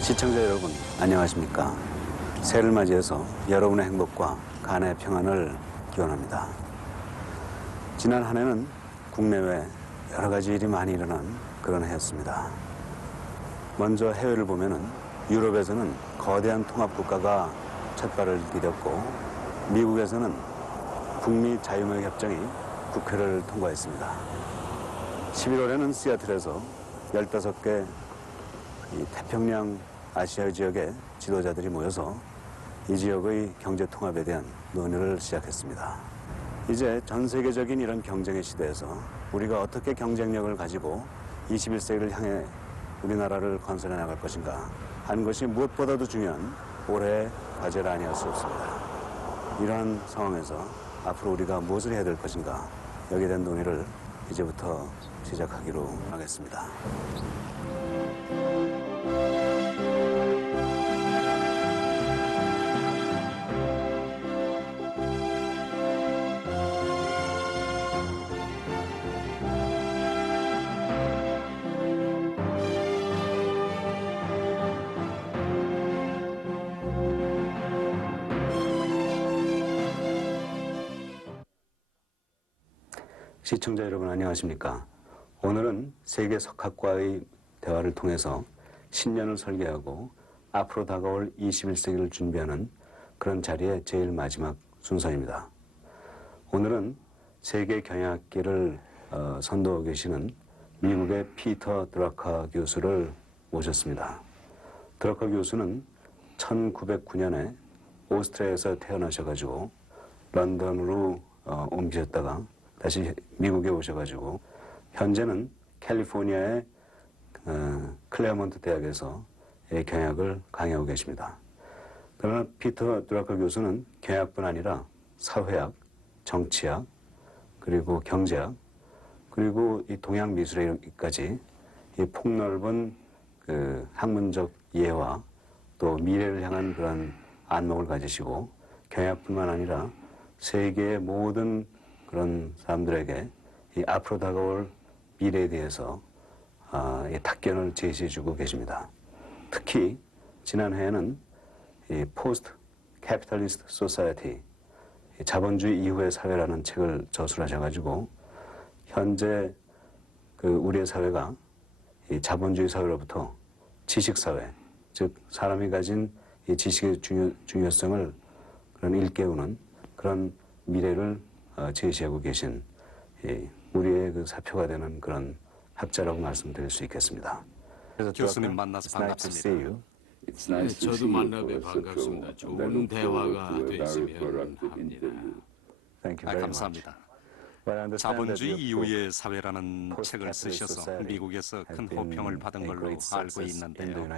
시청자 여러분, 안녕하십니까? 새해를 맞이해서 여러분의 행복과 간의 평안을 기원합니다. 지난 한 해는 국내외 여러 가지 일이 많이 일어난 그런 해였습니다. 먼저 해외를 보면은 유럽에서는 거대한 통합국가가 첫 발을 디뎠고, 미국에서는 북미 자유무역협정이 국회를 통과했습니다. 11월에는 시애틀에서 15개 태평양 아시아 지역의 지도자들이 모여서 이 지역의 경제 통합에 대한 논의를 시작했습니다. 이제 전 세계적인 이런 경쟁의 시대에서 우리가 어떻게 경쟁력을 가지고 21세기를 향해 우리나라를 건설해 나갈 것인가 하는 것이 무엇보다도 중요한 올해의 과제라 아니할 수 없습니다. 이러한 상황에서 앞으로 우리가 무엇을 해야 될 것인가, 여기에 대한 논의를 이제부터 시작하기로 하겠습니다. 시청자 여러분, 안녕하십니까? 오늘은 세계 석학과의 대화를 통해서 신년을 설계하고 앞으로 다가올 21세기를 준비하는 그런 자리의 제일 마지막 순서입니다. 오늘은 세계 경영학계를 선도하고 계시는 미국의 피터 드라커 교수를 모셨습니다. 드라커 교수는 1909년에 오스트리아에서 태어나셔가지고 런던으로 옮기셨다가 다시 미국에 오셔가지고 현재는 캘리포니아의 클레어몬트 대학에서 경영학을 강의하고 계십니다. 그러나 피터 드라커 교수는 경영학뿐 아니라 사회학, 정치학, 그리고 경제학, 그리고 이 동양 미술에까지 이 폭넓은 그 학문적 이해와 또 미래를 향한 그런 안목을 가지시고 경영학뿐만 아니라 세계의 모든 그런 사람들에게 이 앞으로 다가올 미래에 대해서 이 탁견을 제시해주고 계십니다. 특히 지난해에는 이 포스트 캐피탈리스트 소사이어티, 자본주의 이후의 사회라는 책을 저술하셔가지고 현재 그 우리의 사회가 이 자본주의 사회로부터 지식사회, 즉 사람이 가진 이 지식의 중요성을 그런 일깨우는 그런 미래를 제시하고 계신 우리의 그 사표가 되는 그런 학자라고 말씀드릴 수 있겠습니다. 교수님 만나서 반갑습니다. 네, 저도 만나뵈 반갑습니다. 좋은 대화가 됐으면 합니다. 감사합니다. 자본주의 이후의 사회라는 책을 쓰셔서 미국에서 큰 호평을 받은 걸로 알고 있는데요.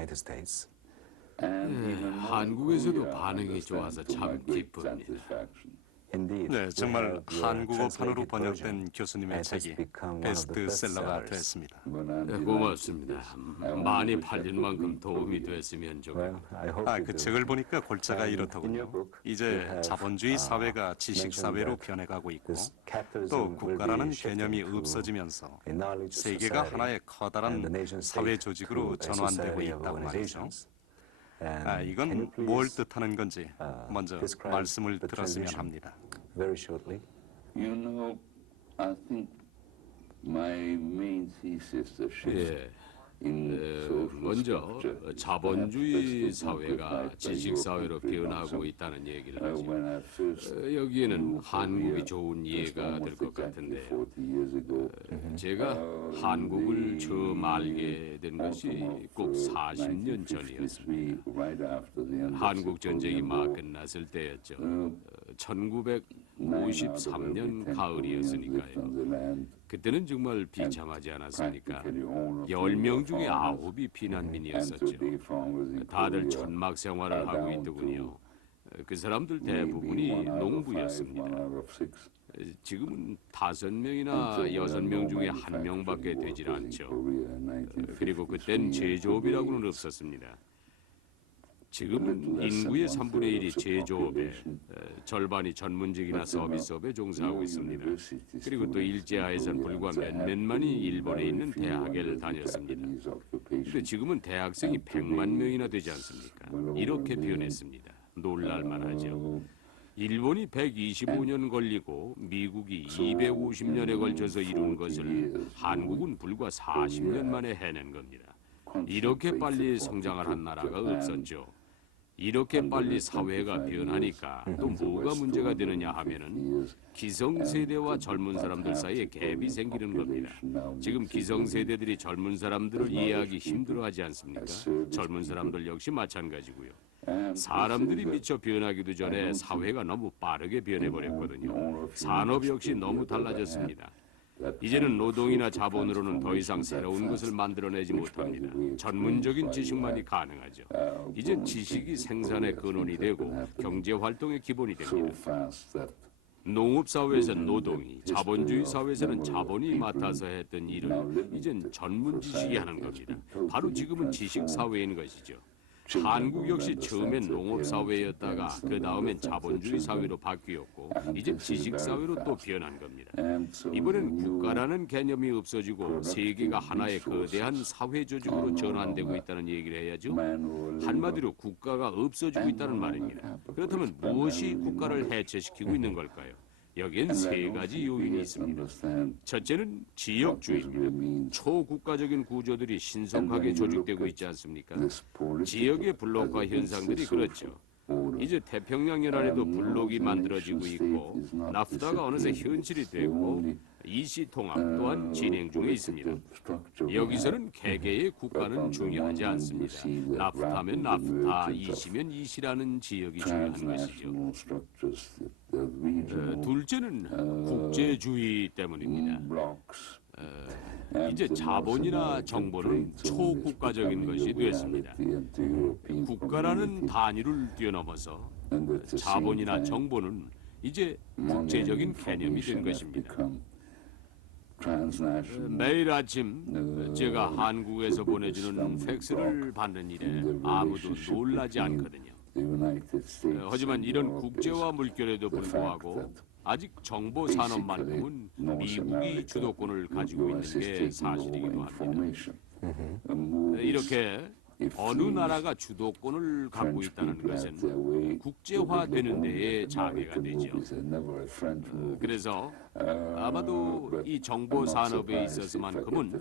한국에서도 반응이 좋아서 참 기쁩니다. 네, 정말 한국어판으로 번역된 교수님의 책이 베스트셀러가 됐습니다. 네, 고맙습니다. 많이 팔린 만큼 도움이 됐으면 좋겠습니다. 그 책을 보니까 골자가 이렇더군요. 이제 자본주의 사회가 지식사회로 변해가고 있고 또 국가라는 개념이 없어지면서 세계가 하나의 커다란 사회 조직으로 전환되고 있다고 말이죠. 이건 뭘 뜻하는 건지 먼저 말씀을 들었으면 합니다. Very shortly. You know, I think my main thesis is 예, 먼저 자본주의 사회가 지식사회로 변하고 있다는 얘기를 하죠. 여기에는 한국이 좋은 이해가 될 것 같은데요. 제가 한국을 처음 알게 된 것이 꼭 40년 전이었습니다. 한국 전쟁이 막 끝났을 때였죠. 1953년 가을이었으니까요. 그때는 정말 비참하지 않았습니까? 10명 중에 9이 피난민이었었죠. 다들 천막 생활을 하고 있더군요. 그 사람들 대부분이 농부였습니다. 지금은 5명이나 6명 중에 1명밖에 되질 않죠. 그리고 그땐 제조업이라고는 없었습니다. 지금은 인구의 3분의 1이 제조업에, 절반이 전문직이나 서비스업에 종사하고 있습니다. 그리고 또 일제하에선 불과 몇몇만이 일본에 있는 대학을 다녔습니다. 그런데 지금은 대학생이 100만 명이나 되지 않습니까? 이렇게 변했습니다. 놀랄만하죠. 일본이 125년 걸리고 미국이 250년에 걸쳐서 이룬 것을 한국은 불과 40년 만에 해낸 겁니다. 이렇게 빨리 성장을 한 나라가 없었죠. 이렇게 빨리 사회가 변하니까 또 뭐가 문제가 되느냐 하면은 기성세대와 젊은 사람들 사이에 갭이 생기는 겁니다. 지금 기성세대들이 젊은 사람들을 이해하기 힘들어하지 않습니까? 젊은 사람들 역시 마찬가지고요. 사람들이 미처 변하기도 전에 사회가 너무 빠르게 변해버렸거든요. 산업 역시 너무 달라졌습니다. 이제는 노동이나 자본으로는 더 이상 새로운 것을 만들어내지 못합니다. 전문적인 지식만이 가능하죠. 이제 지식이 생산의 근원이 되고 경제 활동의 기본이 됩니다. 농업 사회에서는 노동이, 자본주의 사회에서는 자본이 맡아서 했던 일을 이젠 전문 지식이 하는 겁니다. 바로 지금은 지식 사회인 것이죠. 한국 역시 처음엔 농업 사회였다가 그 다음엔 자본주의 사회로 바뀌었고 이제 지식 사회로 또 변한 겁니다. 이번엔 국가라는 개념이 없어지고 세계가 하나의 거대한 사회 조직으로 전환되고 있다는 얘기를 해야죠. 한마디로 국가가 없어지고 있다는 말입니다. 그렇다면 무엇이 국가를 해체시키고 있는 걸까요? 여기엔 세 가지 요인이 있습니다. 첫째는 지역주의입니다. 초국가적인 구조들이 신속하게 조직되고 있지 않습니까? 지역의 블록화 현상들이 그렇죠. 이제 태평양 연안에도 블록이 만들어지고 있고 나프타가 어느새 현실이 되고 이시 통합 또한 진행 중에 있습니다. 여기서는 개개의 국가는 중요하지 않습니다. 나프타면 나프타, 이시면 이시라는 지역이 중요한 것이죠. 둘째는 국제주의 때문입니다. 이제 자본이나 정보는 초국가적인 것이 됐습니다. 국가라는 단위를 뛰어넘어서 자본이나 정보는 이제 국제적인 개념이 된 것입니다. 매일 아침 제가 한국에서 보내주는 팩스를 받는 일에 아무도 놀라지 않거든요. 하지만 이런 국제화 물결에도 불구하고 아직 정보 산업만큼은 미국이 주도권을 가지고 있는 게 사실이기도 합니다. 이렇게 어느 나라가 주도권을 갖고 있다는 것은 국제화되는 데에 장애가 되죠. 그래서 아마도 이 정보 산업에 있어서만큼은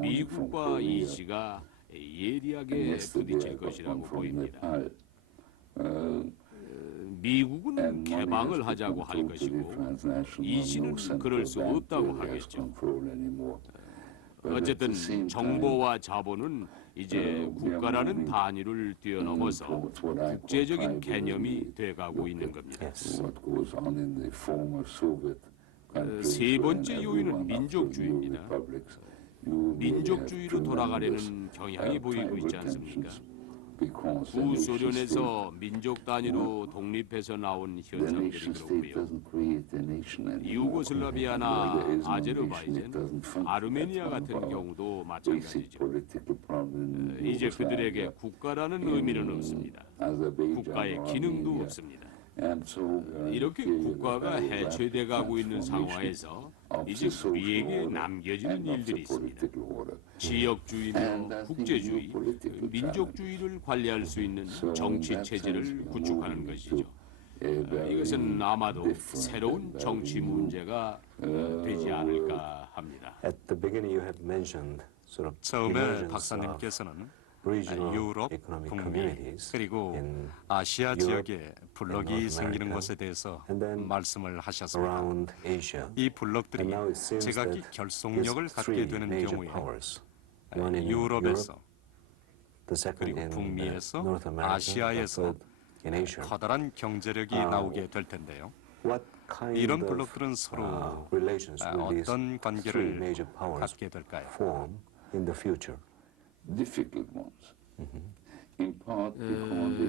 미국과 이시가 예리하게 부딪힐 것이라고 보입니다. 미국은 개방을 하자고 할 것이고 이시는 그럴 수 없다고 하겠죠. 어쨌든 정보와 자본은 이제 국가라는 단위를 뛰어넘어서 국제적인 개념이 돼가고 있는 겁니다. 세 번째 요인은 민족주의입니다. 민족주의로 돌아가려는 경향이 보이고 있지 않습니까? 구소련에서 민족 단위로 독립해서 나온 현상들이 그렇고요. 유고슬라비아나 아제르바이잔, 아르메니아 같은 경우도 마찬가지죠. 이제 그들에게 국가라는 의미는 없습니다. 국가의 기능도 없습니다. 이렇게 국가가 해체돼 가고 있는 상황에서 이제 우리에게 남겨지는 일들이 있습니다. 지역주의며 국제주의, 민족주의를 관리할 수 있는 정치 체제를 구축하는 것이죠. 이것은 아마도 새로운 정치 문제가 되지 않을까 합니다. 처음에 박사님께서는 유럽, 북미, 그리고 아시아 지역에 블록이 생기는 것에 대해서 말씀을 하셨습니다. 이 블록들이 제각기 결속력을 갖게 되는 경우에 유럽에서 그리고 북미에서 아시아에서 커다란 경제력이 나오게 될 텐데요. 이런 블록들은 서로 어떤 관계를 갖게 될까요?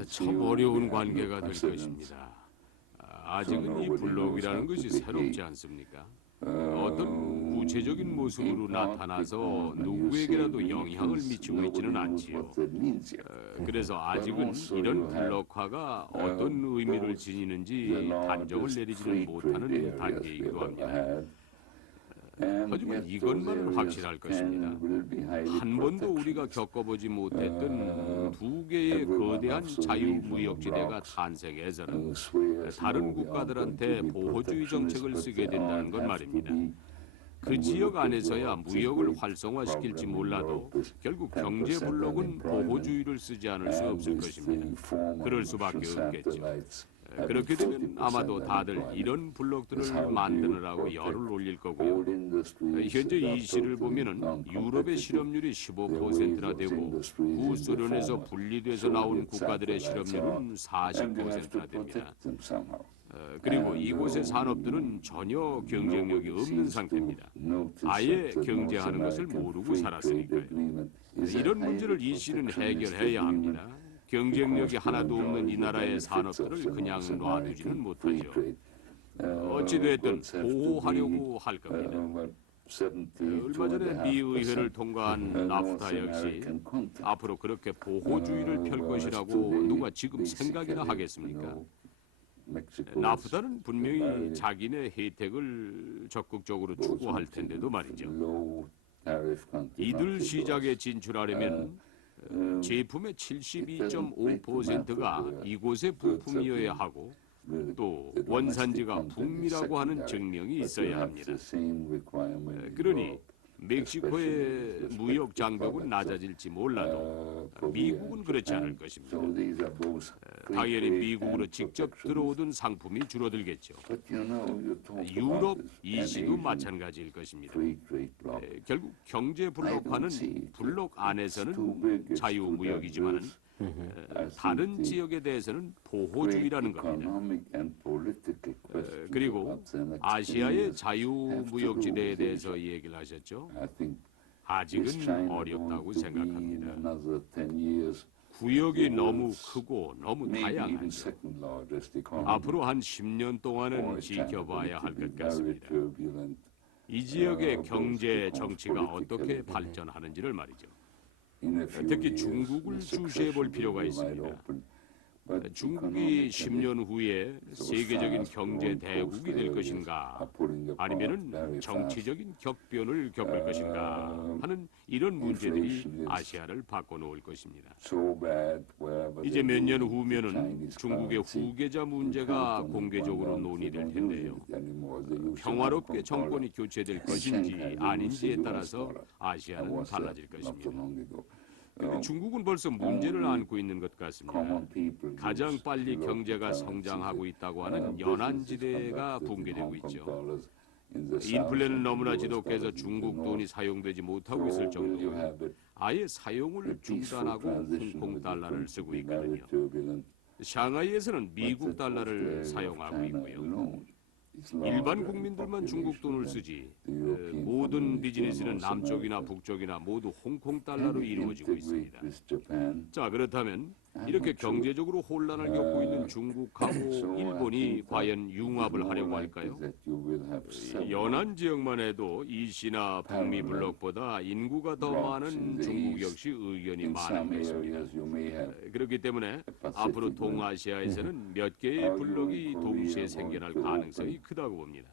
참 어려운 관계가 될 것입니다. 아직은 이 블록이라는 것이 새롭지 않습니까? 어떤 구체적인 모습으로 나타나서 누구에게라도 영향을 미치고 있지는 않지요. 그래서 아직은 이런 블록화가 어떤 의미를 지니는지 단정을 내리지는 못하는 단계이기도 합니다. 하지만 이것만은 확실할 것입니다. 한 번도 우리가 겪어보지 못했던 두 개의 거대한 자유무역지대가 탄생해서는 다른 국가들한테 보호주의 정책을 쓰게 된다는 건 말입니다. 그 지역 안에서야 무역을 활성화시킬지 몰라도 결국 경제 블록은 보호주의를 쓰지 않을 수 없을 것입니다. 그럴 수밖에 없겠죠. 그렇게 되면 아마도 다들 이런 블록들을 만드느라고 열을 올릴 거고요. 현재 이 시를 보면은 유럽의 실업률이 15%나 되고 구소련에서 분리돼서 나온 국가들의 실업률은 40%나 됩니다. 그리고 이곳의 산업들은 전혀 경쟁력이 없는 상태입니다. 아예 경제하는 것을 모르고 살았으니까요. 이런 문제를 이 시는 해결해야 합니다. 경쟁력이 하나도 없는 이 나라의 산업들을 그냥 놔두지는 못하죠. 어찌됐든 보호하려고 할 겁니다. 얼마 전에 미 의회를 통과한 나프타 역시 앞으로 그렇게 보호주의를 펼 것이라고 누가 지금 생각이나 하겠습니까? 나프타는 분명히 자기네 혜택을 적극적으로 추구할 텐데도 말이죠. 이들 시장에 진출하려면 제품의 72.5%가 이곳의 부품이어야 하고 또 원산지가 북미라고 하는 증명이 있어야 합니다. 그러니 멕시코의 무역 장벽은 낮아질지 몰라도 미국은 그렇지 않을 것입니다. 당연히 미국으로 직접 들어오던 상품이 줄어들겠죠. 유럽 이시도 마찬가지일 것입니다. 결국 경제 블록화는 블록 안에서는 자유무역이지만 다른 지역에 대해서는 보호주의라는 겁니다. 그리고 아시아의 자유무역지대에 대해서 얘기를 하셨죠. 아직은 어렵다고 생각합니다. 구역이 너무 크고 너무 다양하죠. 앞으로 한 10년 동안은 지켜봐야 할 것 같습니다. 이 지역의 경제 정치가 어떻게 발전하는지를 말이죠. 특히 중국을 주시해 볼 필요가 있습니다. 중국이 10년 후에 세계적인 경제 대국이 될 것인가 아니면은 정치적인 격변을 겪을 것인가 하는 이런 문제들이 아시아를 바꿔놓을 것입니다. 이제 몇 년 후면은 중국의 후계자 문제가 공개적으로 논의될 텐데요. 평화롭게 정권이 교체될 것인지 아닌지에 따라서 아시아는 달라질 것입니다. 중국은 벌써 문제를 안고 있는 것 같습니다. 가장 빨리 경제가 성장하고 있다고 하는 연안지대가 붕괴되고 있죠. 인플레는 너무나 지독해서 중국 돈이 사용되지 못하고 있을 정도로 아예 사용을 중단하고 홍콩 달러를 쓰고 있거든요. 샹하이에서는 미국 달러를 사용하고 있고요. 일반 국민들만 중국 돈을 쓰지 모든 비즈니스는 남쪽이나 북쪽이나 모두 홍콩 달러로 이루어지고 있습니다. 자, 그렇다면 이렇게 경제적으로 혼란을 겪고 있는 중국하고 일본이 과연 융합을 하려고 할까요? 연안 지역만 해도 이시나 북미 블록보다 인구가 더 많은 중국 역시 의견이 많은 것입니다. 그렇기 때문에 앞으로 동아시아에서는 몇 개의 블록이 동시에 생겨날 가능성이 크다고 봅니다.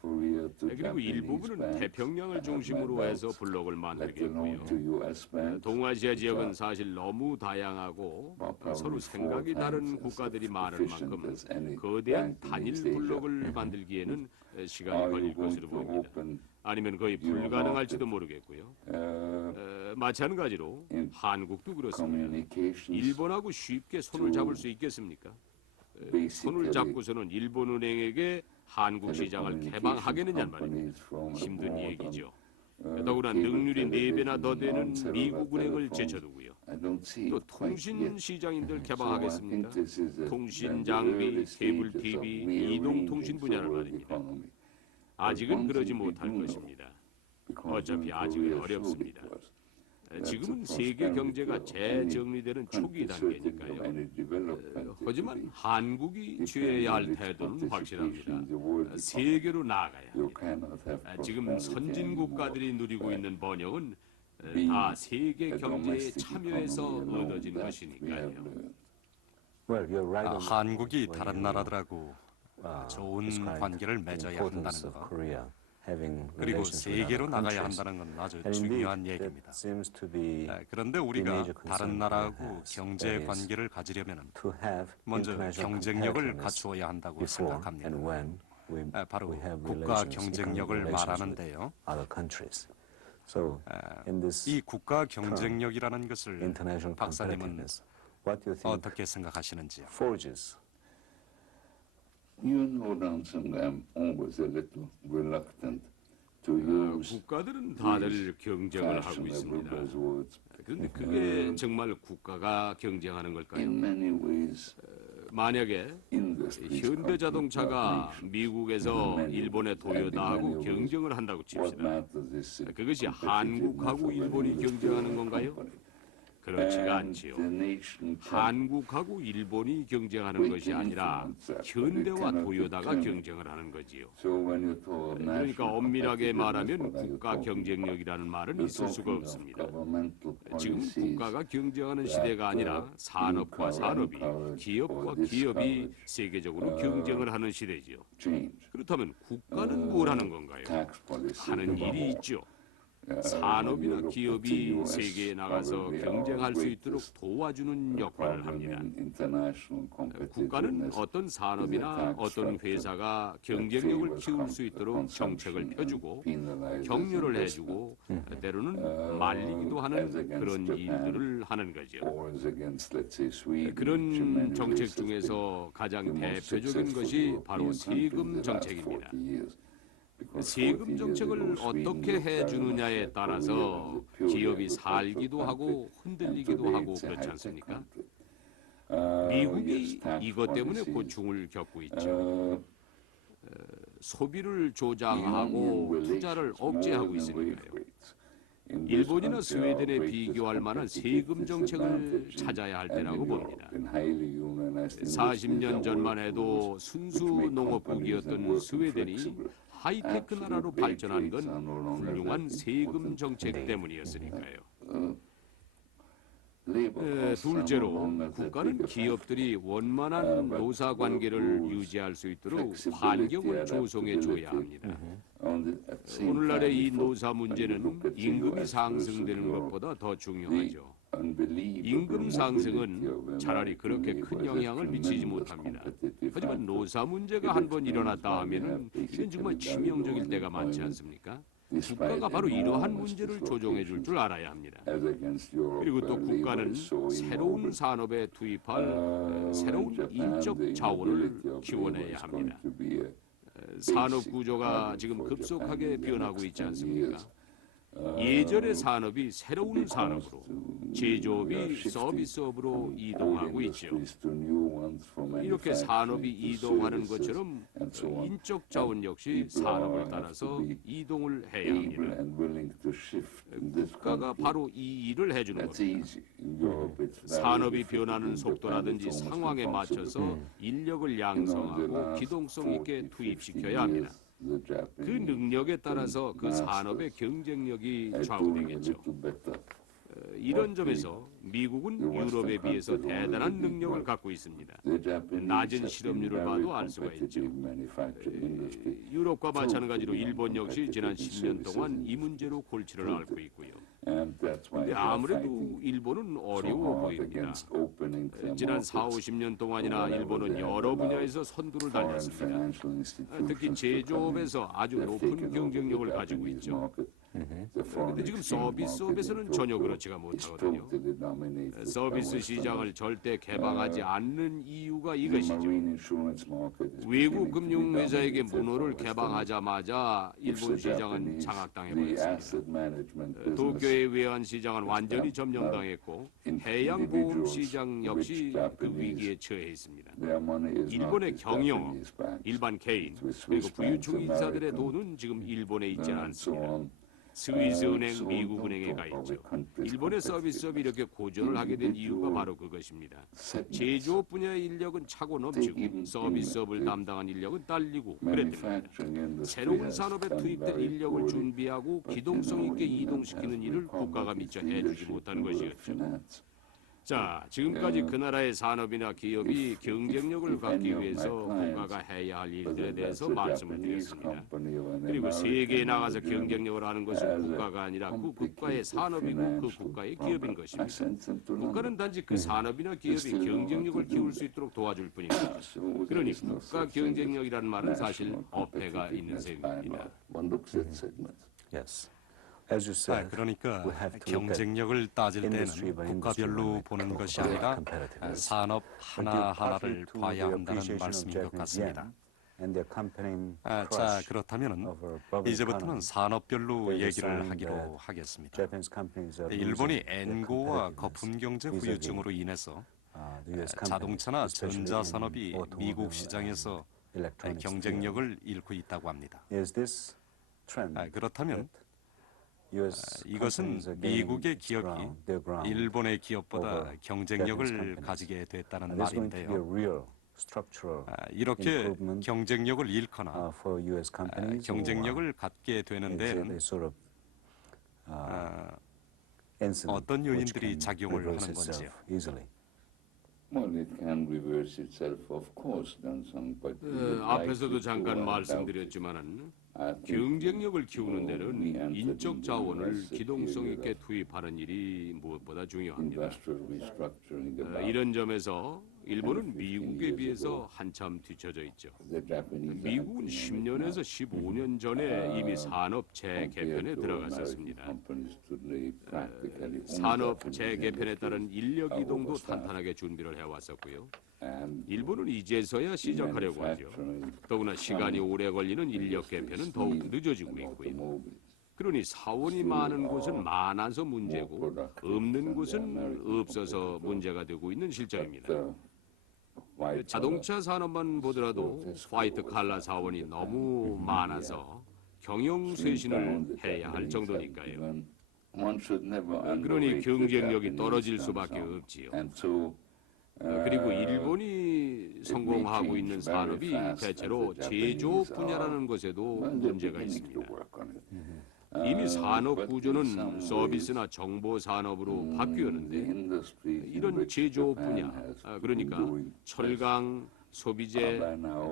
그리고 일부분은 태평양을 중심으로 해서 블록을 만들겠고요. 동아시아 지역은 사실 너무 다양하고 서로 생각이 다른 국가들이 많은 만큼 거대한 단일 블록을 만들기에는 시간이 걸릴 것으로 보입니다. 아니면 거의 불가능할지도 모르겠고요. 마찬가지로 한국도 그렇습니다. 일본하고 쉽게 손을 잡을 수 있겠습니까? 손을 잡고서는 일본은행에게 한국 시장을 개방하겠느냐는 말입니다. 힘든 얘기죠. 더구나 능률이 4배나 더 되는 미국 은행을 제쳐두고요. 또 통신 시장인들 개방하겠습니까? 통신 장비, 케이블 TV, 이동통신 분야를 말입니다. 아직은 그러지 못할 것입니다. 어차피 아직은 어렵습니다. 지금은 세계 경제가 재정리되는 초기 단계니까요. 하지만 한국이 취해야 할 태도는 확실합니다. 세계로 나아가야 합니다. 지금 선진 국가들이 누리고 있는 번영은 다 세계 경제에 참여해서 얻어진 것이니까요. 한국이 다른 나라들하고 좋은 관계를 맺어야 한다는 것, 그리고 세계로 나가야 한다는 건 아주 중요한 얘기입니다. 그런데 우리가 다른 나라하고 경제 관계를 가지려면 먼저 경쟁력을 갖추어야 한다고 생각합니다. 바로 국가 경쟁력을 말하는데요. 이 국가 경쟁력이라는 것을 박사님은 어떻게 생각하시는지요? You know, Ramsung, I'm always a little reluctant to use 국가들은 다들 경쟁을 하고 있습니다. 그런데 그게 정말 국가가 경쟁하는 걸까요? in many ways 만약에 현대 자동차가 미국에서 일본의 토요타하고 경쟁을 한다고 칩시다. 그것이 한국하고 일본이 경쟁하는 건가요? 그렇지가 않지요. 한국하고 일본이 경쟁하는 것이 아니라 현대와 토요타가 경쟁을 하는 거지요. 그러니까 엄밀하게 말하면 국가 경쟁력이라는 말은 있을 수가 없습니다. 지금 국가가 경쟁하는 시대가 아니라 산업과 산업이, 기업과 기업이 세계적으로 경쟁을 하는 시대지요. 그렇다면 국가는 뭘 하는 건가요? 하는 일이 있죠. 산업이나 기업이 세계에 나가서 경쟁할 수 있도록 도와주는 역할을 합니다. 국가는 어떤 산업이나 어떤 회사가 경쟁력을 키울 수 있도록 정책을 펴주고 격려를 해주고 때로는 말리기도 하는 그런 일들을 하는 거죠. 그런 정책 중에서 가장 대표적인 것이 바로 세금 정책입니다. 세금 정책을 어떻게 해주느냐에 따라서 기업이 살기도 하고 흔들리기도 하고 그렇지 않습니까? 미국이 이것 때문에 고충을 겪고 있죠. 소비를 조장하고 투자를 억제하고 있으니까요. 일본이나 스웨덴에 비교할 만한 세금 정책을 찾아야 할 때라고 봅니다. 40년 전만 해도 순수 농업국이었던 스웨덴이 하이테크 나라로 발전한 건 훌륭한 세금 정책 때문이었으니까요. 둘째로 국가는 기업들이 원만한 노사 관계를 유지할 수 있도록 환경을 조성해 줘야 합니다. 오늘날의 이 노사 문제는 임금이 상승되는 것보다 더 중요하죠. 임금 상승은 차라리 그렇게 큰 영향을 미치지 못합니다. 하지만 노사 문제가 한번 일어났다 하면은 이건 정말 치명적일 때가 많지 않습니까? 국가가 바로 이러한 문제를 조정해 줄 줄 알아야 합니다. 그리고 또 국가는 새로운 산업에 투입할 새로운 인적 자원을 지원해야 합니다. 산업 구조가 지금 급속하게 변하고 있지 않습니까? 예전의 산업이 새로운 산업으로, 제조업이 서비스업으로 이동하고 있죠. 이렇게 산업이 이동하는 것처럼 인적 자원 역시 산업을 따라서 이동을 해야 합니다. 국가가 바로 이 일을 해주는 겁니다. 산업이 변하는 속도라든지 상황에 맞춰서 인력을 양성하고 기동성 있게 투입시켜야 합니다. 그 능력에 따라서 그 산업의 경쟁력이 좌우되겠죠. 이런 점에서 미국은 유럽에 비해서 대단한 능력을 갖고 있습니다. 낮은 실업률을 봐도 알 수가 있죠. 유럽과 마찬가지로 일본 역시 지난 10년 동안 이 문제로 골치를 앓고 있고요. 근데 아무래도 일본은 어려워 보입니다. 지난 4, 50년 동안이나 일본은 여러 분야에서 선두를 달렸습니다. 특히 제조업에서 아주 높은 경쟁력을 가지고 있죠. 그런데 지금 서비스업에서는 전혀 그렇지가 못하거든요. 서비스 시장을 절대 개방하지 않는 이유가 이것이죠. 외국 금융회사에게 문호를 개방하자마자 일본 시장은 장악당해버렸습니다. 도쿄의 외환 시장은 완전히 점령당했고 해양 보험 시장 역시 그 위기에 처해 있습니다. 일본의 경영업, 일반 개인 그리고 부유층 인사들의 돈은 지금 일본에 있지는 않습니다. 스위스은행, 미국은행에 가 있죠. 일본의 서비스업이 이렇게 고전을 하게 된 이유가 바로 그것입니다. 제조업 분야의 인력은 차고 넘치고 서비스업을 담당한 인력은 딸리고 그랬답니다. 새로운 산업에 투입될 인력을 준비하고 기동성 있게 이동시키는 일을 국가가 미처 해주지 못한 것이었죠. 자, 지금까지 그 나라의 산업이나 기업이 경쟁력을 갖기 위해서 국가가 해야 할 일들에 대해서 말씀을 드렸습니다. 그리고 세계에 나가서 경쟁력을 하는 것은 국가가 아니라 그 국가의 산업이고 그 국가의 기업인 것입니다. 국가는 단지 그 산업이나 기업이 경쟁력을 키울 수 있도록 도와줄 뿐입니다. 그러니 국가 경쟁력이라는 말은 사실 어폐가 있는 셈입니다. Yes. As you said, 그러니까 we have to look at 경쟁력을 따질 industry 때는 by 국가별로 industry 보는 when 것이 we 아니라 compare competitiveness. 산업 But due 하나하나를 partly to 봐야 the 한다는 appreciation of 말씀인 것 Japanese 같습니다. yen and the accompanying 자, crush 그렇다면은 of our bubble 이제부터는 economy, 산업별로 there's a 얘기를 sign 하기로 that 하겠습니다. Japanese companies are 일본이 losing their 엔고와 competitiveness 거품 경제 vis-à-vis, 후유증으로 인해서 the US companies, 자동차나 especially 전자 in 산업이 automobile 미국 and 시장에서 electronics 경쟁력을 잃고 있다고 합니다. field. Is this trend 그렇다면 that US 이것은 companies are gaining 미국의 its 기업이 their ground 일본의 기업보다 over 경쟁력을 Japanese companies? 가지게 됐다는 There's going to be a 말인데요. real structural 이렇게 improvement 경쟁력을 잃거나 for US companies, 경쟁력을 갖게 되는 or is it 데에는 a sort of incident 어떤 which 요인들이 can 작용을 reverse 하는 건지요? itself easily? Well, it can reverse itself, of course, Danson, but 앞에서도 잠깐 말씀드렸지만은 경쟁력을 키우는 데는 인적 자원을 기동성 있게 투입하는 일이 무엇보다 중요합니다. 이런 점에서 일본은 미국에 비해서 한참 뒤처져 있죠. 미국은 10년에서 15년 전에 이미 산업 재개편에 들어갔었습니다. 산업 재개편에 따른 인력 이동도 탄탄하게 준비를 해왔었고요. 일본은 이제서야 시작하려고 하죠. 더구나 시간이 오래 걸리는 인력 개편은 더욱 늦어지고 있고요. 그러니 사원이 많은 곳은 많아서 문제고 없는 곳은 없어서 문제가 되고 있는 실정입니다. 자동차 산업만 보더라도 화이트 칼라 사원이 너무 많아서 경영 쇄신을 해야 할 정도니까요. 그러니 경쟁력이 떨어질 수밖에 없지요. 그리고 일본이 성공하고 있는 산업이 대체로 제조업 분야라는 것에도 문제가 있습니다. 이미 산업 구조는 서비스나 정보 산업으로 바뀌었는데 이런 제조업 분야, 그러니까 철강, 소비재,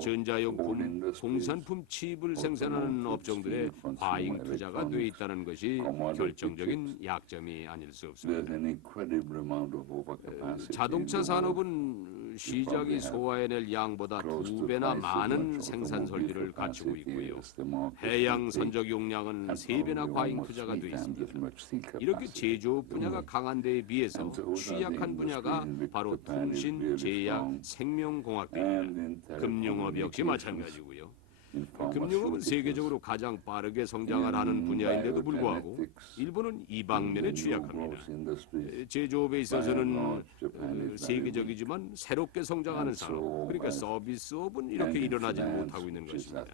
전자용품, 공산품 칩을 생산하는 업종들의 과잉 투자가 돼 있다는 것이 결정적인 약점이 아닐 수 없습니다. 자동차 산업은 시장이 소화해낼 양보다 2배나 많은 생산 설비를 갖추고 있고요. 해양 선적 용량은 3배나 과잉 투자가 돼 있습니다. 이렇게 제조업 분야가 강한 데에 비해서 취약한 분야가 바로 통신, 제약, 생명공학입니다. 금융업 역시 마찬가지고요. 금융업은 세계적으로 가장 빠르게 성장을 하는 분야인데도 불구하고 일본은 이 방면에 취약합니다. 제조업에 있어서는 세계적이지만 새롭게 성장하는 산업, 그러니까 서비스업은 이렇게 일어나지 못하고 있는 것입니다.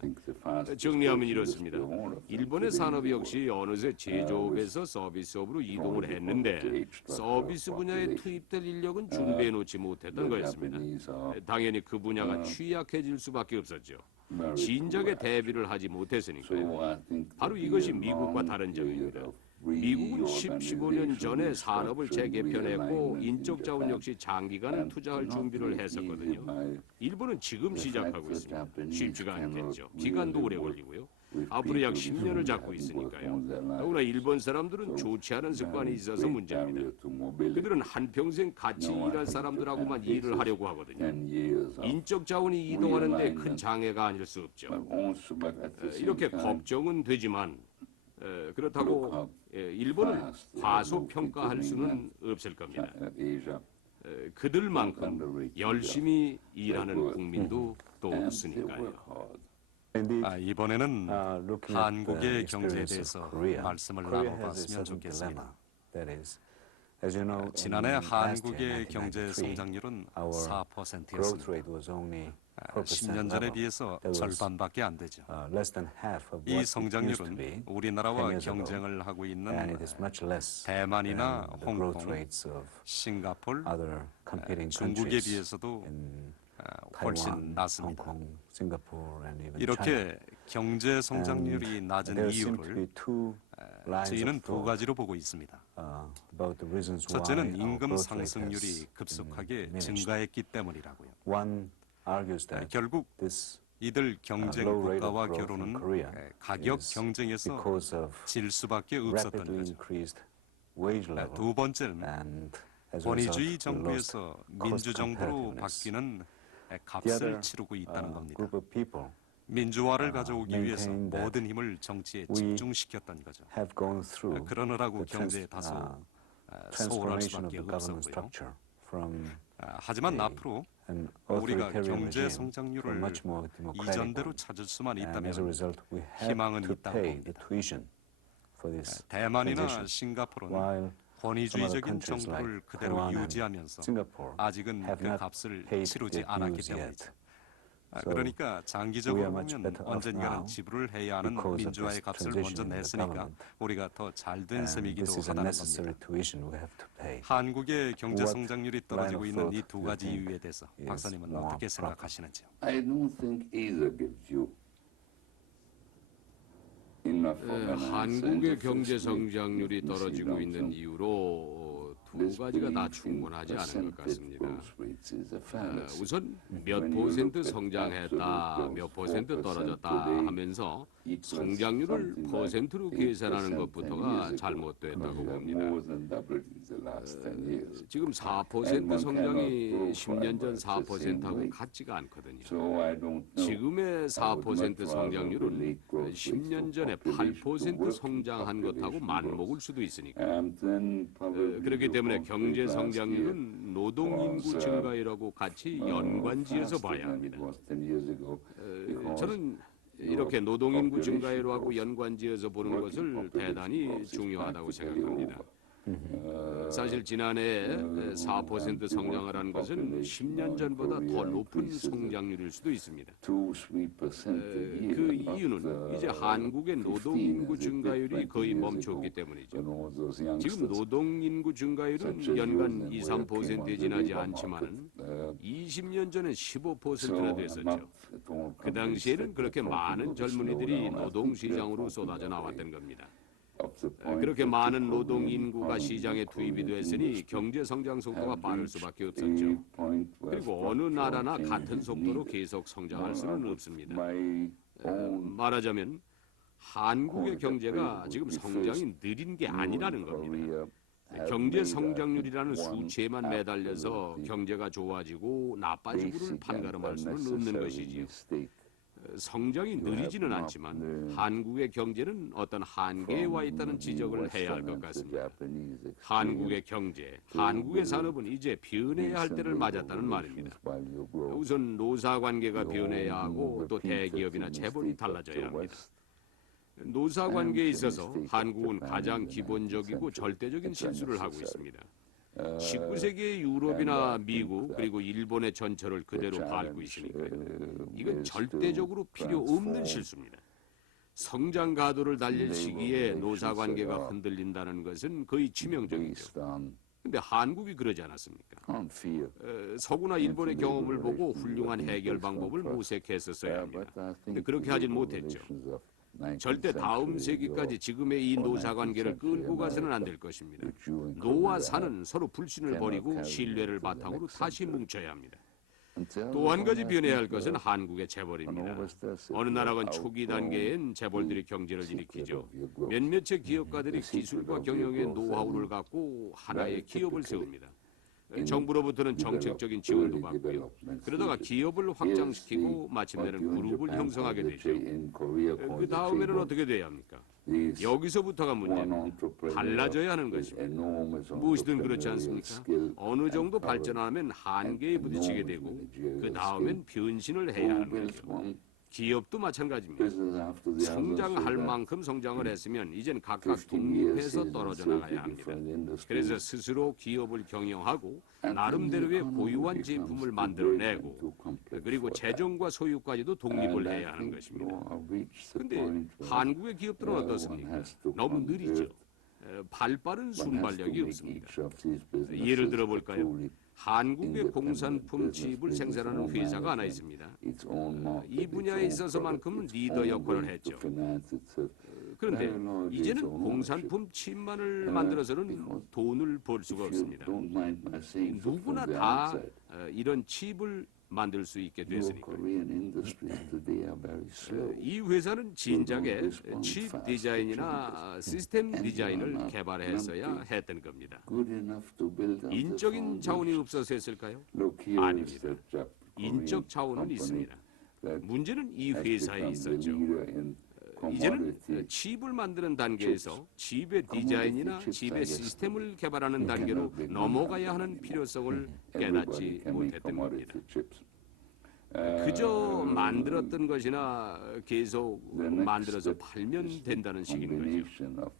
정리하면 이렇습니다. 일본의 산업이 역시 어느새 제조업에서 서비스업으로 이동을 했는데 서비스 분야에 투입될 인력은 준비해 놓지 못했던 것입니다. 당연히 그 분야가 취약해질 수밖에 없었죠. 진작에 대비를 하지 못했으니까요. 바로 이것이 미국과 다른 점입니다. 미국은 10, 15년 전에 산업을 재개편했고 인적 자원 역시 장기간 투자할 준비를 했었거든요. 일본은 지금 시작하고 있습니다. 쉽지가 않겠죠. 기간도 오래 걸리고요. 앞으로 약 10년을 잡고 있으니까요. 더구나 일본 사람들은 좋지 않은 습관이 있어서 문제입니다. 그들은 한평생 같이 일할 사람들하고만 일을 하려고 하거든요. 인적 자원이 이동하는데 큰 장애가 아닐 수 없죠. 이렇게 걱정은 되지만 그렇다고 일본을 과소평가할 수는 없을 겁니다. 그들만큼 열심히 일하는 국민도 또 없으니까요. 이번에는 한국의 경제에 대해서 말씀을 나눠봤으면 좋겠습니다. 지난해 한국의 경제 성장률은 4%였습니다. 10년 전에 비해서 절반밖에 안 되죠. 이 성장률은 우리나라와 경쟁을 하고 있는 대만이나 홍콩, 싱가포르, 중국에 비해서도 훨씬 낮습니다. 이렇게 경제 성장률이 낮은 이유를 저희는 두 가지로 보고 있습니다. 첫째는 임금 상승률이 급속하게 증가했기 때문이라고요. 결국 이들 경쟁 국가와 겨루는 가격 경쟁에서 질 수밖에 없었던 거죠. 두 번째는 권위주의 정부에서 민주정부로 바뀌는 값을 치르고 있다는 겁니다. 민주화를 가져오기 위해서 모든 힘을 정치에 집중시켰던 거죠. 그러느라고 경제에 다소 소홀할 수밖에 없었고요. 하지만 앞으로 우리가 경제 성장률을 이전대로 찾을 수만 있다면 희망은 있다고 봅니다. 대만이나 싱가포르는 권위주의적인 정부를 그대로 유지하면서 아직은 그 값을 치르지 않았기 때문이죠. 그러니까 장기적으로 보면 언젠가는 지불을 해야 하는 민주화의 값을 먼저 냈으니까 우리가 더 잘된 셈이기도 하다는 겁니다. 한국의 경제 성장률이 떨어지고 있는 이 두 가지 이유에 대해서 박사님은 어떻게 생각하시는지요? I don't think either gives you enough 한국의 경제 성장률이 떨어지고 있는 이유로 두 가지가 다 충분하지 않은 것 같습니다. 우선 몇 퍼센트 성장했다, 몇 퍼센트 떨어졌다 하면서 성장률을 퍼센트로 계산하는 것부터가 잘못됐다고 봅니다. 지금 4% 성장이 10년 전 4%하고 같지가 않거든요. 지금의 4% 성장률은 10년 전에 8% 성장한 것하고 맞먹을 수도 있으니까. 그렇기 때문에 경제 성장률은 노동 인구 증가율하고 같이 연관지어서 봐야 합니다. 저는 이렇게 노동 인구 증가율하고 연관지어서 보는 것을 대단히 중요하다고 생각합니다. 사실 지난해 4% 성장을 한 것은 10년 전보다 더 높은 성장률일 수도 있습니다. 그 이유는 이제 한국의 노동 인구 증가율이 거의 멈췄기 때문이죠. 지금 노동 인구 증가율은 연간 2, 3%에 지나지 않지만은 20년 전엔 15%나 됐었죠. 그 당시에는 그렇게 많은 젊은이들이 노동 시장으로 쏟아져 나왔던 겁니다. 그렇게 많은 노동 인구가 시장에 투입이 됐으니 경제 성장 속도가 빠를 수밖에 없었죠. 그리고 어느 나라나 같은 속도로 계속 성장할 수는 없습니다. 말하자면 한국의 경제가 지금 성장이 느린 게 아니라는 겁니다. 경제 성장률이라는 수치에만 매달려서 경제가 좋아지고 나빠지고를 판가름할 수는 없는 것이지요. 성장이 느리지는 않지만 한국의 경제는 어떤 한계에 와 있다는 지적을 해야 할 것 같습니다. 한국의 경제, 한국의 산업은 이제 변해야 할 때를 맞았다는 말입니다. 우선 노사 관계가 변해야 하고 또 대기업이나 재벌이 달라져야 합니다. 노사 관계에 있어서 한국은 가장 기본적이고 절대적인 실수를 하고 있습니다. 19세기의 유럽이나 미국 그리고 일본의 전철을 그대로 밟고 있으니까요. 이건 절대적으로 필요 없는 실수입니다. 성장 가도를 달릴 시기에 노사 관계가 흔들린다는 것은 거의 치명적이죠. 그런데 한국이 그러지 않았습니까? 서구나 일본의 경험을 보고 훌륭한 해결 방법을 모색했었어야 합니다. 근데 그렇게 하진 못했죠. 절대 다음 세기까지 지금의 이 노사 관계를 끌고 가서는 안 될 것입니다. 노와 사는 서로 불신을 버리고 신뢰를 바탕으로 다시 뭉쳐야 합니다. 또 한 가지 변해야 할 것은 한국의 재벌입니다. 어느 나라건 초기 단계엔 재벌들이 경제를 일으키죠. 몇몇의 기업가들이 기술과 경영의 노하우를 갖고 하나의 기업을 세웁니다. 정부로부터는 정책적인 지원도 받고요. 그러다가 기업을 확장시키고 마침내는 그룹을 형성하게 되죠. 그 다음에는 어떻게 돼야 합니까? 여기서부터가 문제입니다. 달라져야 하는 것입니다. 무엇이든 그렇지 않습니까? 어느 정도 발전하면 한계에 부딪히게 되고 그 다음엔 변신을 해야 하는 거죠. 기업도 마찬가지입니다. business after the other, 성장할 so that 만큼 성장을 했으면 이젠 각각 15 years 독립해서 is 떨어져 a 나가야 totally 합니다. different industry. 그래서 스스로 기업을 경영하고 And 나름대로의 then the 고유한 economy 제품을 becomes 만들어내고 too great and too complex 그리고 for that. 재정과 소유까지도 독립을 And I 해야 하는 think 것입니다. I've reached the 근데 point where 한국의 기업들은 one 어떻습니까? has to 너무 느리죠. convert, 발빠른 one has to 순발력이 make 없습니다. each of these businesses 예를 들어 볼까요? truly 한국의 independent 공산품 business 칩을 with its 생산하는 own 회사가 하나 management, 있습니다. its own market, 이 분야에 its own 있어서만큼은 product, 리더 its 역할을 own way to 했죠. finance itself. 그런데 Very large 이제는 its own 공산품 칩만을 만들어서는 돈을 벌 수가 If you 없습니다. don't mind my saying so from 누구나 the 다 outside, 이런 칩을 만들 수 있게 your 됐으니까요. Korean industries today are very slow. 이 회사는 진작에 칩 디자인이나 시스템 디자인을 개발했어야 했던 겁니다. Good enough to build up the 인적인 자원이 foundation. 없어서 했을까요? Look, here is 아닙니다. the Jap- Korean 인적 자원은 company 있습니다. that 문제는 이 has 회사에 become the 있었죠. leader in 이제는 commodity. 칩을 만드는 단계에서 칩의 디자인이나 칩의 시스템을 개발하는 단계로 넘어가야 하는 필요성을 깨닫지 Everybody can make 못했던 겁니다. commodity chips. 그저 만들었던 것이나 계속 만들어서 팔면 된다는 식인 거죠. Combination of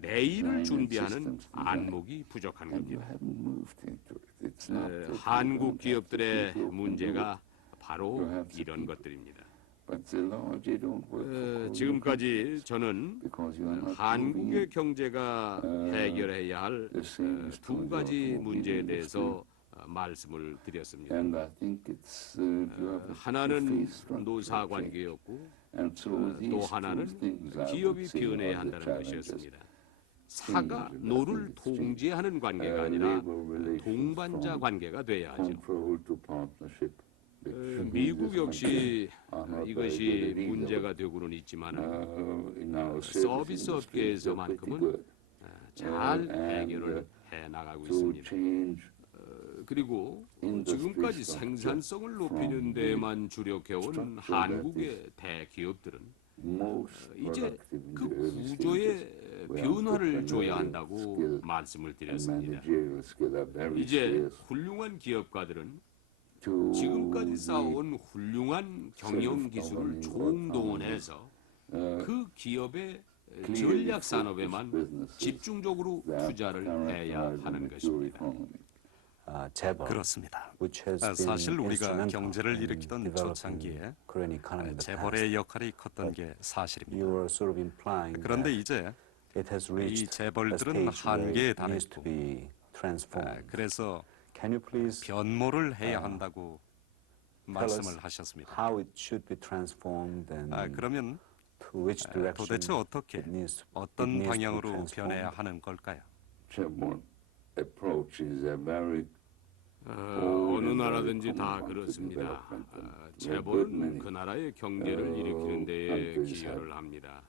내일을 준비하는 안목이 부족한 and you 겁니다. haven't moved into it. It's not that you 한국 don't 기업들의 have to 문제가 바로 이런 것들입니다. But the large they don't work for Korean 지금까지 저는 because you are not 한국의 경제가 해결해야 할 the same as 두 for the 가지 automobile 문제에 industry. 대해서 말씀을 드렸습니다. And I think it's you have to 하나는 face structural 노사 change. 관계였고 And so 또 these two 하나는 things I would 기업이 say are 변해야 the 한다는 challenges. 것이었습니다. 사가 노를 통제하는 관계가 아니라 동반자 관계가 돼야 하죠. Control to partnership. 미국 역시 이것이 문제가 되고는 있지만 in our 서비스 업계에서만큼은 잘 해결을 해 나가고 to 있습니다. change 그리고 지금까지 생산성을 높이는 데만 주력해온 한국의 대기업들은 most 이제 productive 그 in the early 구조의 stages. 변화를 줘야 한다고 말씀을 And 드렸습니다. managerial skill are very 이제 scarce 훌륭한 기업가들은 to 지금까지 쌓아온 훌륭한 경영 기술을 총동원해서 그 기업의 전략 산업에만 집중적으로 투자를 해야 하는 것입니다. 재벌, 그렇습니다. which has been 사실 우리가 instrumental 경제를 in 일으키던 developing 초창기에 Korean economy in the 재벌의 past. 역할이 컸던 게 You 사실입니다. were sort of implying 그런데 that 이제 it has 이 reached a 재벌들은 stage where 한계에 it needs to 달했고, be transformed. 그래서 Can you please 변모를 해야 한다고 tell us 말씀을 하셨습니다. how it should be transformed and 그러면 to which direction 도대체 어떻게 it needs to 어떤 be 방향으로 transformed? 변해야 하는 걸까요? Chevron approach is a very 어느 나라든지 다 그렇습니다. 재벌은 그 나라의 경제를 일으키는 데에 기여를 합니다.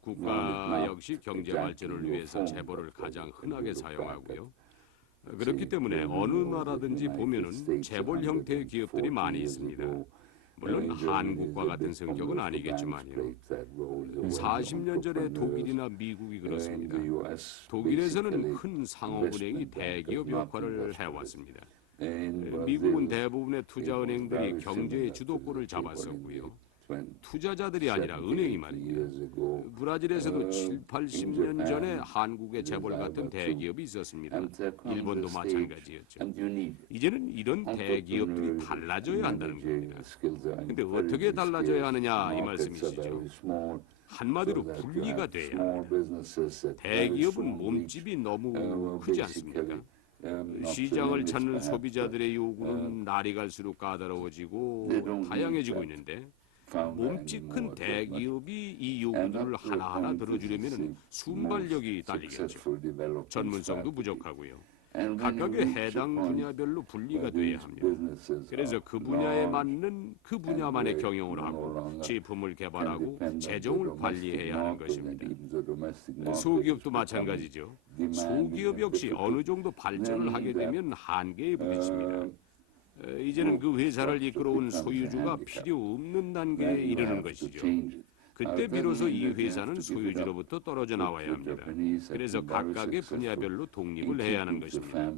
국가 역시 경제 발전을 위해서 재벌을 가장 흔하게 사용하고요. 그렇기 때문에 어느 나라든지 보면은 재벌 형태의 기업들이 많이 있습니다. 물론 한국과 같은 성격은 아니겠지만요. 40년 전에 독일이나 미국이 그렇습니다. 독일에서는 큰 상업은행이 대기업 역할을 해왔습니다. 미국은 대부분의 투자은행들이 경제의 주도권을 잡았었고요. 투자자들이 아니라 은행이 말이에요. 브라질에서도 7, 80년 전에 한국의 재벌 같은 대기업이 있었습니다. 일본도 마찬가지였죠. 이제는 이런 대기업들이 달라져야 한다는 겁니다. 근데 어떻게 달라져야 하느냐 이 말씀이시죠. 한마디로 분리가 돼야 합니다. 대기업은 몸집이 너무 크지 않습니까? 시장을 찾는 소비자들의 요구는 날이 갈수록 까다로워지고 다양해지고 있는데 몸집 큰 대기업이 이 요구들을 하나하나 들어주려면 순발력이 딸리겠죠. 전문성도 부족하고요. 각각의 해당 분야별로 분리가 돼야 합니다. 그래서 그 분야에 맞는 그 분야만의 경영을 하고 제품을 개발하고 재정을 관리해야 하는 것입니다. 소기업도 마찬가지죠. 소기업 역시 어느 정도 발전을 하게 되면 한계에 부딪힙니다. 이제는 그 회사를 이끌어온 소유주가 필요 없는 단계에 이르는 것이죠. 그때 비로소 이 회사는 소유주로부터 떨어져 나와야 합니다. 그래서 각각의 분야별로 독립을 해야 하는 것입니다.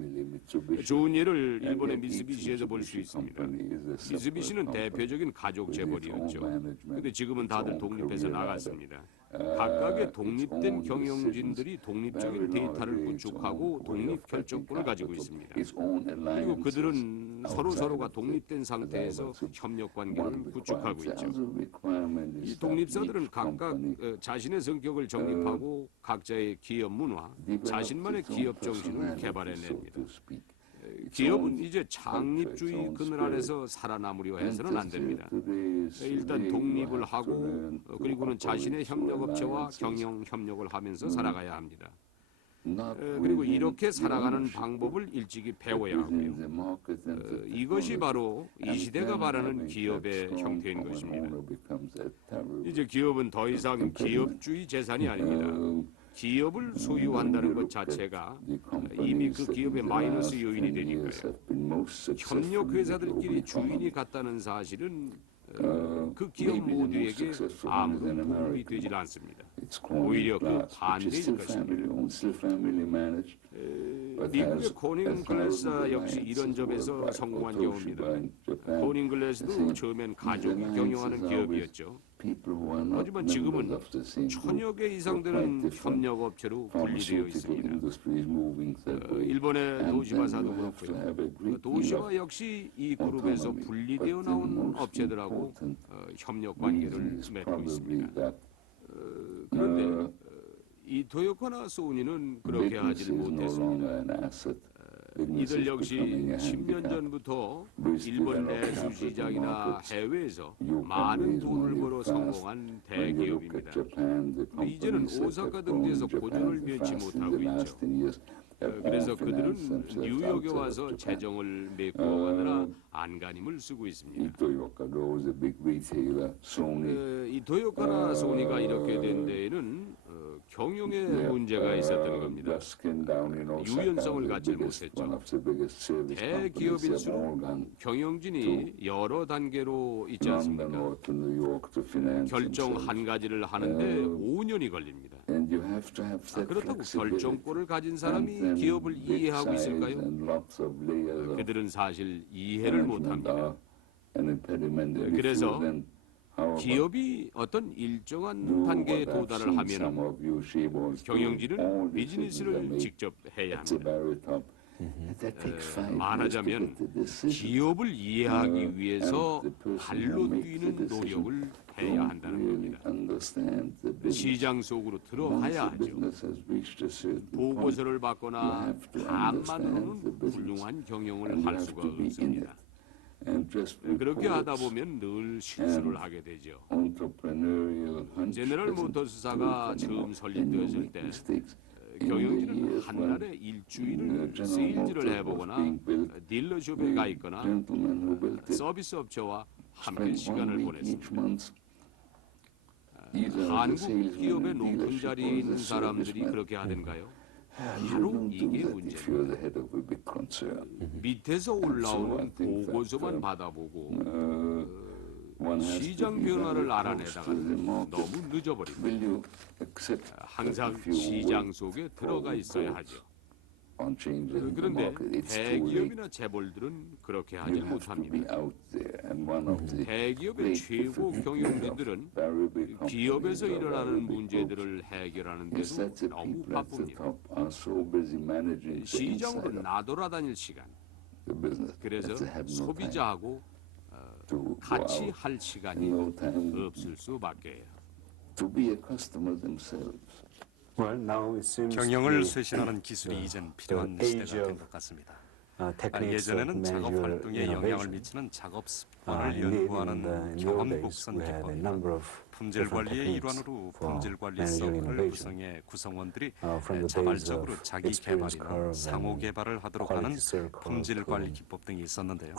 좋은 예를 일본의 미쓰비시에서 볼 수 있습니다. 미쓰비시는 대표적인 가족 재벌이었죠. 그런데 지금은 다들 독립해서 나갔습니다. 각각의 독립된 경영진들이 독립적인 데이터를 구축하고 독립 결정권을 가지고 있습니다. 그리고 그들은 서로가 독립된 상태에서 협력 관계를 구축하고 있죠. 이 독립사들은 각각 자신의 성격을 정립하고 각자의 기업 문화, 자신만의 기업 정신을 개발해냅니다. 기업은 이제 창립주의 그늘 아래서 살아남으려 해서는 안 됩니다. 일단 독립을 하고 그리고는 자신의 협력업체와 경영 협력을 하면서 살아가야 합니다. 그리고 이렇게 살아가는 방법을 일찍이 배워야 하고요. 이것이 바로 이 시대가 바라는 기업의 형태인 것입니다. 이제 기업은 더 이상 기업주의 재산이 아닙니다. 기업을 소유한다는 것 자체가 이미 그 기업의 마이너스 요인이 되니까요. 협력 회사들끼리 주인이 같다는 사실은 그 기업 모두에게 아무런 도움이 되질 않습니다. 오히려 그 반대일 것입니다. 미국의 코닝 글래스 역시 이런 점에서 성공한 경우입니다. 코닝 글래스도 처음엔 가족이 경영하는 기업이었죠. 하지만 지금은 1000여 개 이상 되는 협력업체로 분리되어 있습니다. 일본의 도시바사도 그렇고요. 도시바 역시 이 그룹에서 분리되어 나온 업체들하고 협력 관계를 맺고 있습니다. 그런데 이 토요코나 소니는 그렇게 하지 못했습니다. 이들 역시 10년 전부터 일본 내수 시장이나 해외에서 많은 돈을 벌어 성공한 대기업입니다. 이제는 오사카 등지에서 고전을 면치 못하고 있죠. 그래서 그들은 뉴욕에 와서 재정을 메꾸어가느라 안간힘을 쓰고 있습니다. 이 토요코나 소니가 이렇게 된 데에는 경영에 문제가 있었던 겁니다. 유연성을 갖지 못했죠. 대기업일수록 경영진이 여러 단계로 있지 않습니까? 결정 한 가지를 하는데 5년이 걸립니다. 그렇다고 결정권을 가진 사람이 기업을 이해하고 있을까요? 그들은 사실 이해를 못합니다. 그래서 기업이 어떤 일정한 단계에 도달을 하면 경영진은 비즈니스를 직접 해야 합니다. 말하자면 기업을 이해하기 위해서 발로 뛰는 노력을 해야 한다는 겁니다. 시장 속으로 들어가야 하죠. 보고서를 받거나 답만으로는 훌륭한 경영을 할 수가 없습니다. 그렇게 하다 보면 늘 실수를 하게 되죠. 제너럴 모터스사가 처음 설립되었을 때 경영진은 한날에 일주일을 세일즈를 해보거나 딜러숍에 가 있거나 서비스 업체와 함께 시간을 보냈습니다. 한국 기업의 높은 자리에 있는 사람들이 그렇게 하던가요? 바로 이게 문제입니다. 밑에서 올라오는 보고서만 받아보고 시장 변화를 알아내다가는 너무 늦어버립니다. 항상 시장 속에 들어가 있어야 하죠. 그런데 대기업이나 재벌들은 그렇게 하지 못합니다. 대기업의 최고 경영진들은 기업에서 일어나는 문제들을 해결하는 데도 너무 바쁩니다. 시장으로 나돌아다닐 시간, 그래서 소비자하고 같이 할 시간이 없을 수밖에요. 경영을 쇄신하는 기술이 이젠 필요한 시대가 된 것 같습니다. 예전에는 작업 활동에 영향을 미치는 작업 습관을 연구하는 경험 곡선 기법, 품질 관리의 일환으로 품질 관리 서클을 구성해 구성원들이 자발적으로 자기 개발이나 상호 개발을 하도록 하는 품질 관리 기법 등이 있었는데요.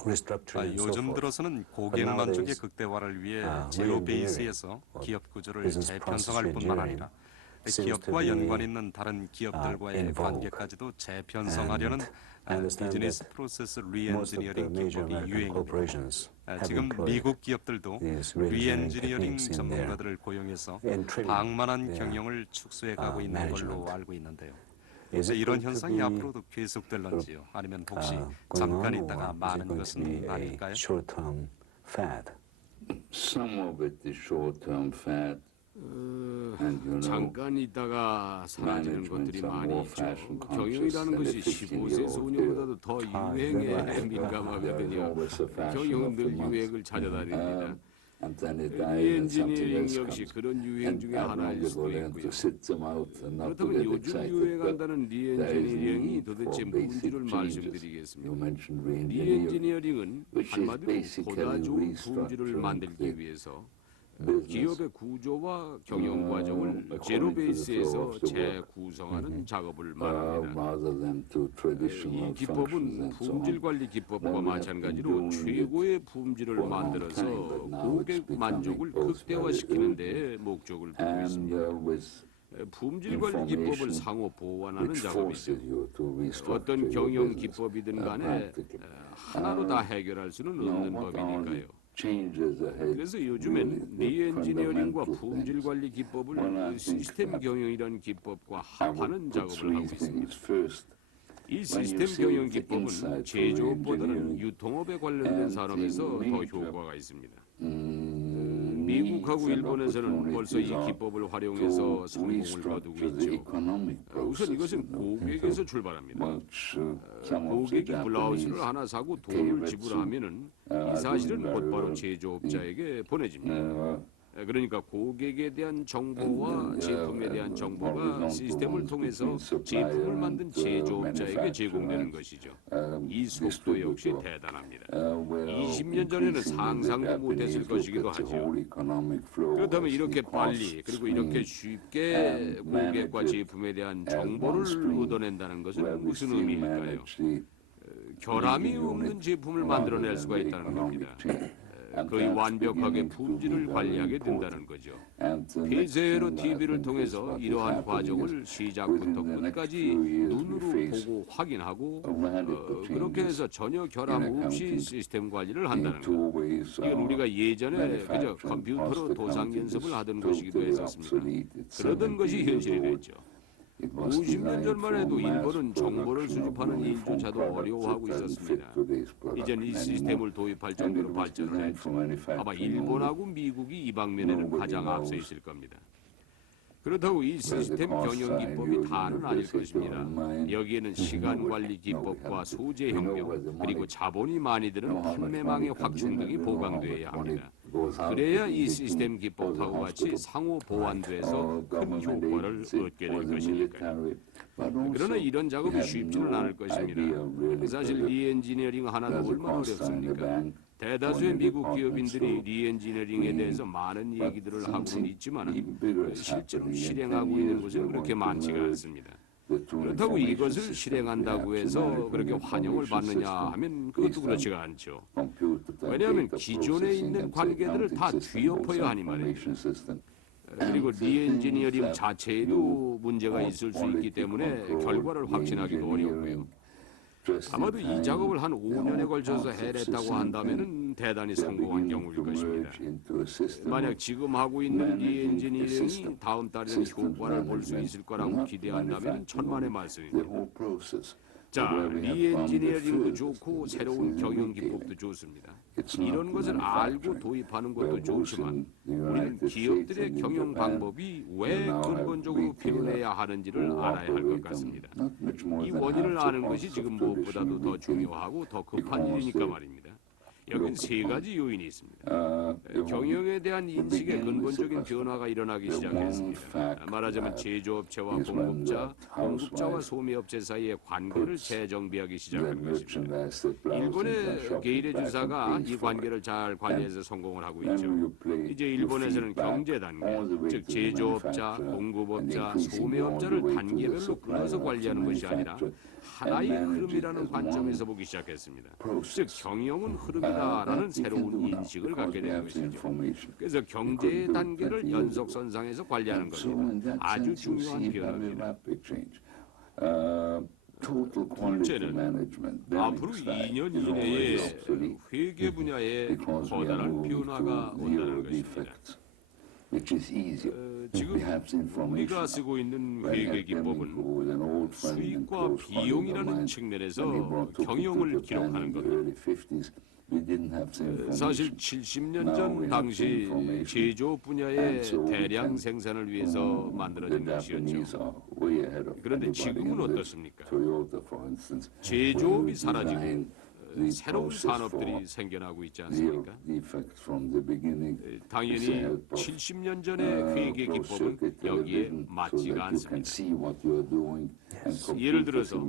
요즘 들어서는 고객 만족의 극대화를 위해 제로 베이스에서 기업 구조를 재편성할 뿐만 아니라 기업과 연관 있는 다른 기업들과의 관계까지도 재편성하려는 비즈니스 프로세스 리엔지니어링 기법이 유행입니다. 지금 미국 기업들도 리엔지니어링 전문가들을 고용해서 방만한 경영을 축소해 가고 있는 걸로 알고 있는데요. 이런 현상이 앞으로도 계속될런지요? 아니면 혹시 잠깐 있다가 많은 것은 아닐까요? Some of it is short-term fad. 잠깐 있다가 사라지는 것들이 많이 있죠. 경영이라는 것이 15세 소녀보다도 더 유행에 민감하거든요. 경영은 늘 유행을 찾아다닙니다. 리엔지니어링 역시 그런 유행 중에 하나일 수도 있고요. 그렇다면 요즘 유행한다는 리엔지니어링이 도대체 뭔지를 말씀드리겠습니다. 리엔지니어링은 한마디로 보다 좋은 품질을 만들기 위해서 기업의 구조와 경영 과정을 제로 베이스에서 재구성하는 작업을 말합니다. 이 기법은 품질 관리 기법과 마찬가지로 최고의 품질을 만들어서 고객 만족을 극대화시키는 데 목적을 두고 있습니다. 품질 관리 기법을 상호 보완하는 작업이죠. 어떤 경영 기법이든 간에 하나로 다 해결할 수는 없는 법이니까요. 그래서 요즘엔 리엔지니어링과 품질 관리 기법을 시스템 경영이라는 기법과 합하는 작업을 하고 있습니다. 이 시스템 경영 기법은 제조업보다는 유통업에 관련된 산업에서 더 효과가 있습니다. 미국하고 일본에서는 벌써 이 기법을 활용해서 성공을 거두고 있죠. 우선 이것은 고객에서 출발합니다. 고객이 블라우스를 하나 사고 돈을 지불하면은 이 사실은 곧바로 제조업자에게 보내집니다. 그러니까 고객에 대한 정보와 제품에 대한 정보가 시스템을 통해서 제품을 만든 제조업자에게 제공되는 것이죠. 이 속도 역시 대단합니다. 20년 전에는 상상도 못했을 것이기도 하죠. 그렇다면 이렇게 빨리 그리고 이렇게 쉽게 고객과 제품에 대한 정보를 얻어낸다는 것은 무슨 의미일까요? 결함이 없는 제품을 만들어낼 수가 있다는 겁니다. 거의 완벽하게 품질을 관리하게 된다는 거죠. 폐쇄로 TV를 통해서 이러한 과정을 시작부터 끝까지 눈으로 보고 확인하고 그렇게 해서 전혀 결함 없이 시스템 관리를 한다는 것. 이건 우리가 예전에 그저 컴퓨터로 도상 연습을 하던 것이기도 했었습니다. 그러던 것이 현실이 됐죠. 50년 전만 해도 일본은 정보를 수집하는 일조차도 어려워하고 있었습니다. 이젠 이 시스템을 도입할 정도로 발전했죠. 아마 일본하고 미국이 이 방면에는 가장 앞서 있을 겁니다. 그렇다고 이 시스템 경영 기법이 다는 아닐 것입니다. 여기에는 시간 관리 기법과 소재 협력 그리고 자본이 많이 드는 판매망의 확충 등이 보강되어야 합니다. 그래야 이 시스템 기법하고 같이 상호 보완돼서 큰 효과를 얻게 될 것이니까요. 그러나 이런 작업이 쉽지는 않을 것입니다. 사실 리엔지니어링 하나도 얼마나 어렵습니까? 대다수의 미국 기업인들이 리엔지니어링에 대해서 많은 얘기들을 하고는 있지만 실제로 실행하고 있는 곳은 그렇게 많지가 않습니다. 그렇다고 이것을 실행한다고 해서 그렇게 환영을 받느냐 하면 그것도 그렇지가 않죠. 왜냐하면 기존에 있는 관계들을 다 뒤엎어야 하니 말이죠. 그리고 리엔지니어링 자체에도 문제가 있을 수 있기 때문에 결과를 확신하기도 어렵고요. 아마도 이 작업을 한 5년에 걸쳐서 해냈다고 한다면 대단히 성공한 경우일 것입니다. 만약 지금 하고 있는 리엔지니어링이 다음 달에는 효과를 볼 수 있을 거라고 기대한다면 천만의 말씀입니다. 자, 리엔지니어링도 좋고 새로운 경영 기법도 좋습니다. 이런 것을 알고 도입하는 것도 좋지만 우리는 기업들의 경영 방법이 왜 근본적으로 변해야 하는지를 알아야 할 것 같습니다. 이 원인을 아는 것이 지금 무엇보다도 더 중요하고 더 급한 일이니까 말입니다. 여긴 세 가지 요인이 있습니다. 경영에 대한 인식의 근본적인 변화가 일어나기 시작했습니다. 말하자면 제조업체와 공급자, 공급자와 소매업체 사이의 관계를 재정비하기 시작한 것입니다. 일본의 게이레 주사가 이 관계를 잘 관리해서 성공을 하고 있죠. 이제 일본에서는 경제 단계, 즉 제조업자, 공급업자, 소매업자를 단계별로 끊어서 관리하는 것이 아니라 하나의 흐름이라는 관점에서 보기 시작했습니다. 즉 경영은 흐름이다라는 새로운 인식을 갖게 된 것이죠. 그래서 경제의 단계를 연속선상에서 관리하는 겁니다. 아주 중요한 변화입니다. 둘째는 앞으로 2년 이내에 회계 분야에 커다란 변화가 온다는 것입니다. 지금 우리가 쓰고 있는 회계 기법은 수익과 비용이라는 측면에서 경영을 기록하는 겁니다. 사실 70년 전 당시 제조 분야의 대량 생산을 위해서 만들어진 것이었죠. 그런데 지금은 어떻습니까? 제조업이 사라지고 새로운 산업들이 생겨나고 있지 않습니까? 당연히 70년 전의 회계 기법은 여기에 맞지가 않습니다. 예를 들어서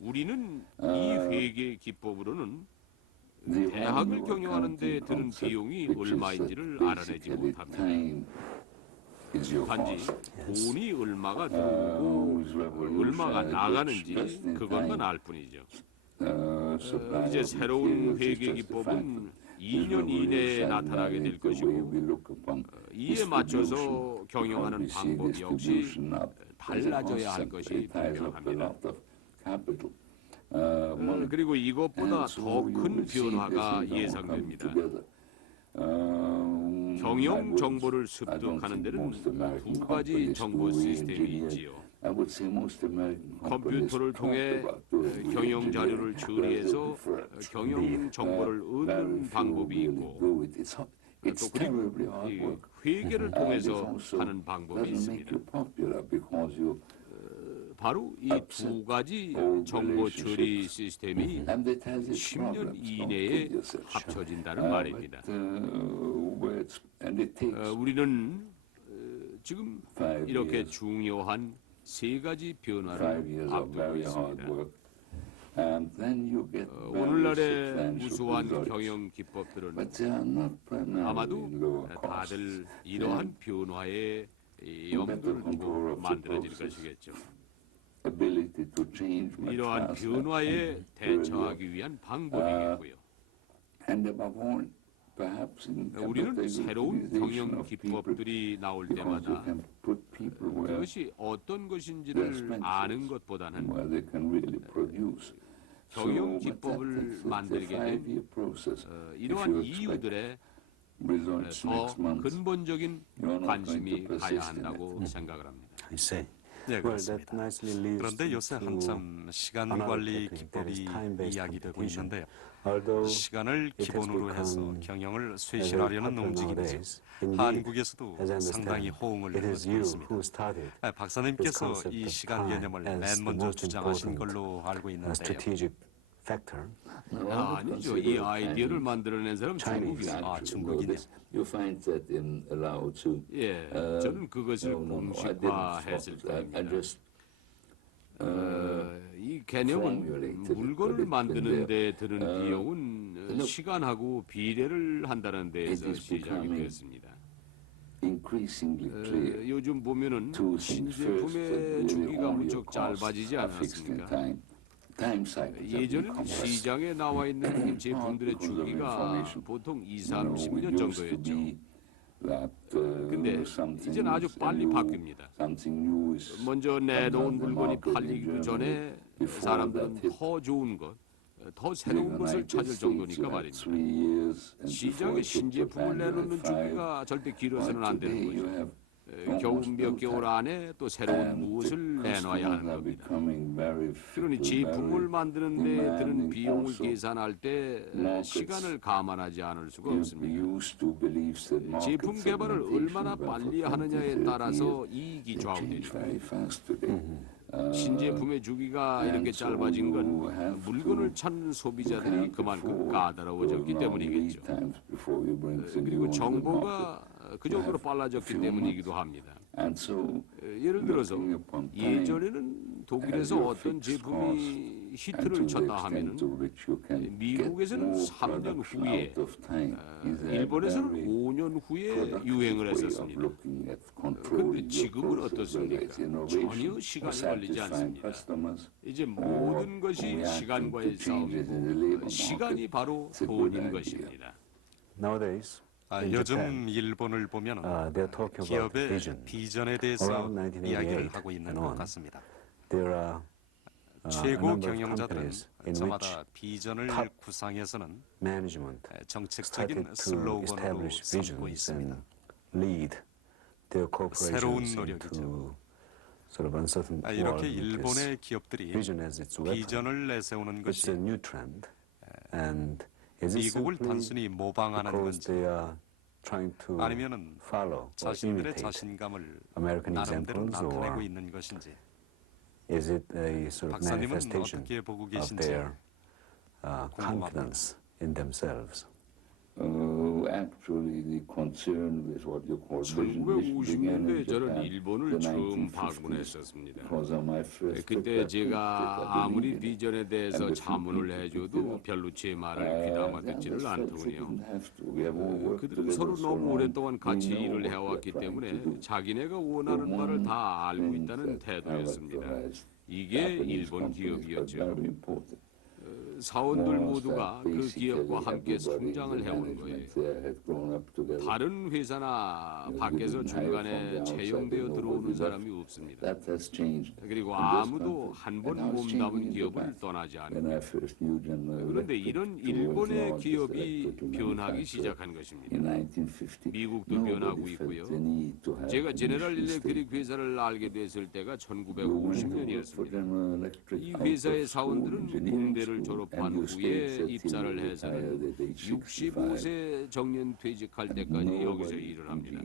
우리는 이 회계 기법으로는 대학을 경영하는 데 드는 비용이 얼마인지를 알아내지 못합니다. 단지 돈이 얼마가 들어오고 얼마가 나가는지 그것만 알 뿐이죠. 이제 새로운 회계 기법은 2년 이내에 나타나게 될 것이고 이에 맞춰서 경영하는 방법 역시 달라져야 할 것이 분명합니다. 그리고 이것보다 더 큰 변화가 예상됩니다. 경영 정보를 습득하는 데는 두 가지 정보 시스템이 있지요. 컴퓨터를 통해 경영 자료를 처리해서 경영 정보를 얻는 방법이 있고 또 그리고 회계를 통해서 하는 방법이 있습니다. 바로 이 두 가지 정보 처리 시스템이 10년 이내에 합쳐진다는 말입니다. 우리는 지금 이렇게 중요한 세 가지 변화를 앞두고 있습니다. 오늘날의 우수한 경영 기법들은 아마도 다들 이러한 변화에 염두를 두고 만들어질 것이겠죠. 이러한 변화에 대처하기 위한 방법이겠고요. 우리는 새로운 경영 기법들이 나올 때마다 그것이 어떤 것인지를 아는 것보다는 경영 기법을 만들게 된 이러한 이유들에 더 근본적인 관심이 가야 한다고 생각을 합니다. 네, 그렇습니다. 그런데 요새 한참 시간 관리 기법이 이야기되고 있는데요. 시간을 기본으로 해서 경영을 쇄신하려는 움직임이죠. 한국에서도 상당히 호응을 얻고 있습니다. 박사님께서 이 시간 개념을 맨 먼저 주장하신 걸로 알고 있는데요. 아니죠. 이 아이디어를 만들어낸 사람 중국이에요. 중국이네요. 예, 저는 그것을 공식화했을 겁니다. 이 개념은 물건을 만드는 데 드는 비용은 시간하고 비례를 한다는 데에서 시작이 되었습니다. 요즘 보면은 신제품의 주기가 무척 짧아지지 않았습니까? 예전에는 시장에 나와 있는 제품들의 주기가 보통 20-30년 정도였죠. 근데 이제는 아주 빨리 바뀝니다. 먼저 내놓은 물건이 팔리기도 전에 사람들은 더 좋은 것, 더 새로운 것을 찾을 정도니까 말입니다. 시장에 신제품을 내놓는 주기가 절대 길어서는 안 되는 거죠. 겨우 몇 개월 안에 또 새로운 무엇을 내놔야 하는 겁니다. 그러니 제품을 만드는 데 드는 비용을 계산할 때 시간을 감안하지 않을 수가 없습니다. 제품 개발을 얼마나 빨리 하느냐에 따라서 이익이 좌우됩니다. 신제품의 주기가 이렇게 짧아진 건 물건을 찾는 소비자들이 그만큼 까다로워졌기 때문이겠죠. 그리고 정보가 그 정도로 빨라졌기 때문이기도 합니다. 예를 들어서 예전에는 독일에서 어떤 제품이 히트를 쳤다 하면은 미국에서는 3년 후에, 일본에서는 5년 후에 유행을 했었습니다. 그런데 지금은 어떻습니까? 전혀 시간이 걸리지 않습니다. 이제 모든 것이 시간과의 싸움이고 시간이 바로 돈인 것입니다. Nowadays, in 요즘 Japan, 일본을 보면은 they're talking about 기업의 vision. 비전에 대해서 Around 1988 이야기를 하고 있는 and 것 on, 같습니다. There are a 최고 number of 경영자들은 companies in which 저마다 비전을 top 구상해서는 management 정책적인 started to 슬로건으로 establish 삼고 visions 있습니다. and lead their 새로운 corporations 노력이죠. into sort of uncertain world 이렇게 with this 일본의 기업들이 vision as its weapon. 비전을 내세우는 It's 것이 a new trend, and is it 미국을 simply 단순히 모방하는 because 건지 they are trying to 아니면은 follow or 자신들의 imitate 자신감을 American 나름대로 examples, 나타내고 or 있는 것인지 is it a sort of 박사님은 manifestation 어떻게 보고 of 계신지 their confidence in themselves? Actually, the concern with what you call vision began 1950년대 in 저는 Japan, 일본을 the 처음 1950s. 방문했었습니다. Because of my first trip 그때 back, 제가 I 아무리 believed in it. 비전에 대해서 And the 자문을 few 해줘도 people 별로 제 말을 then 귀담아 they 듣지를 felt they 않더군요. didn't have to. We have all worked 그들은 together 서로 so 너무 long. 오랫동안 같이 We know 일을 what 해왔기 we're trying to 때문에 do. 자기네가 원하는 바를 다 알고 있다는 태도였습니다. 이게 일본 기업이었죠. Very important. 사원들 모두가 그 기업과 함께 성장을 해온 거예요. 다른 회사나 밖에서 중간에 채용되어 들어오는 사람이 없습니다. That has changed. 그리고 아무도 한 번 몸담은 기업을 떠나지 않습니다. 그런데 이런 일본의 기업이 변하기 시작한 것입니다. 미국도 변하고 있고요. 제가 제네럴 일렉트릭 회사를 알게 됐을 때가 1950년이었습니다. 이 회사의 사원들은 군대를 졸업한 후에 입사를 해서는 65세 정년 퇴직할 때까지 여기서 일을 합니다.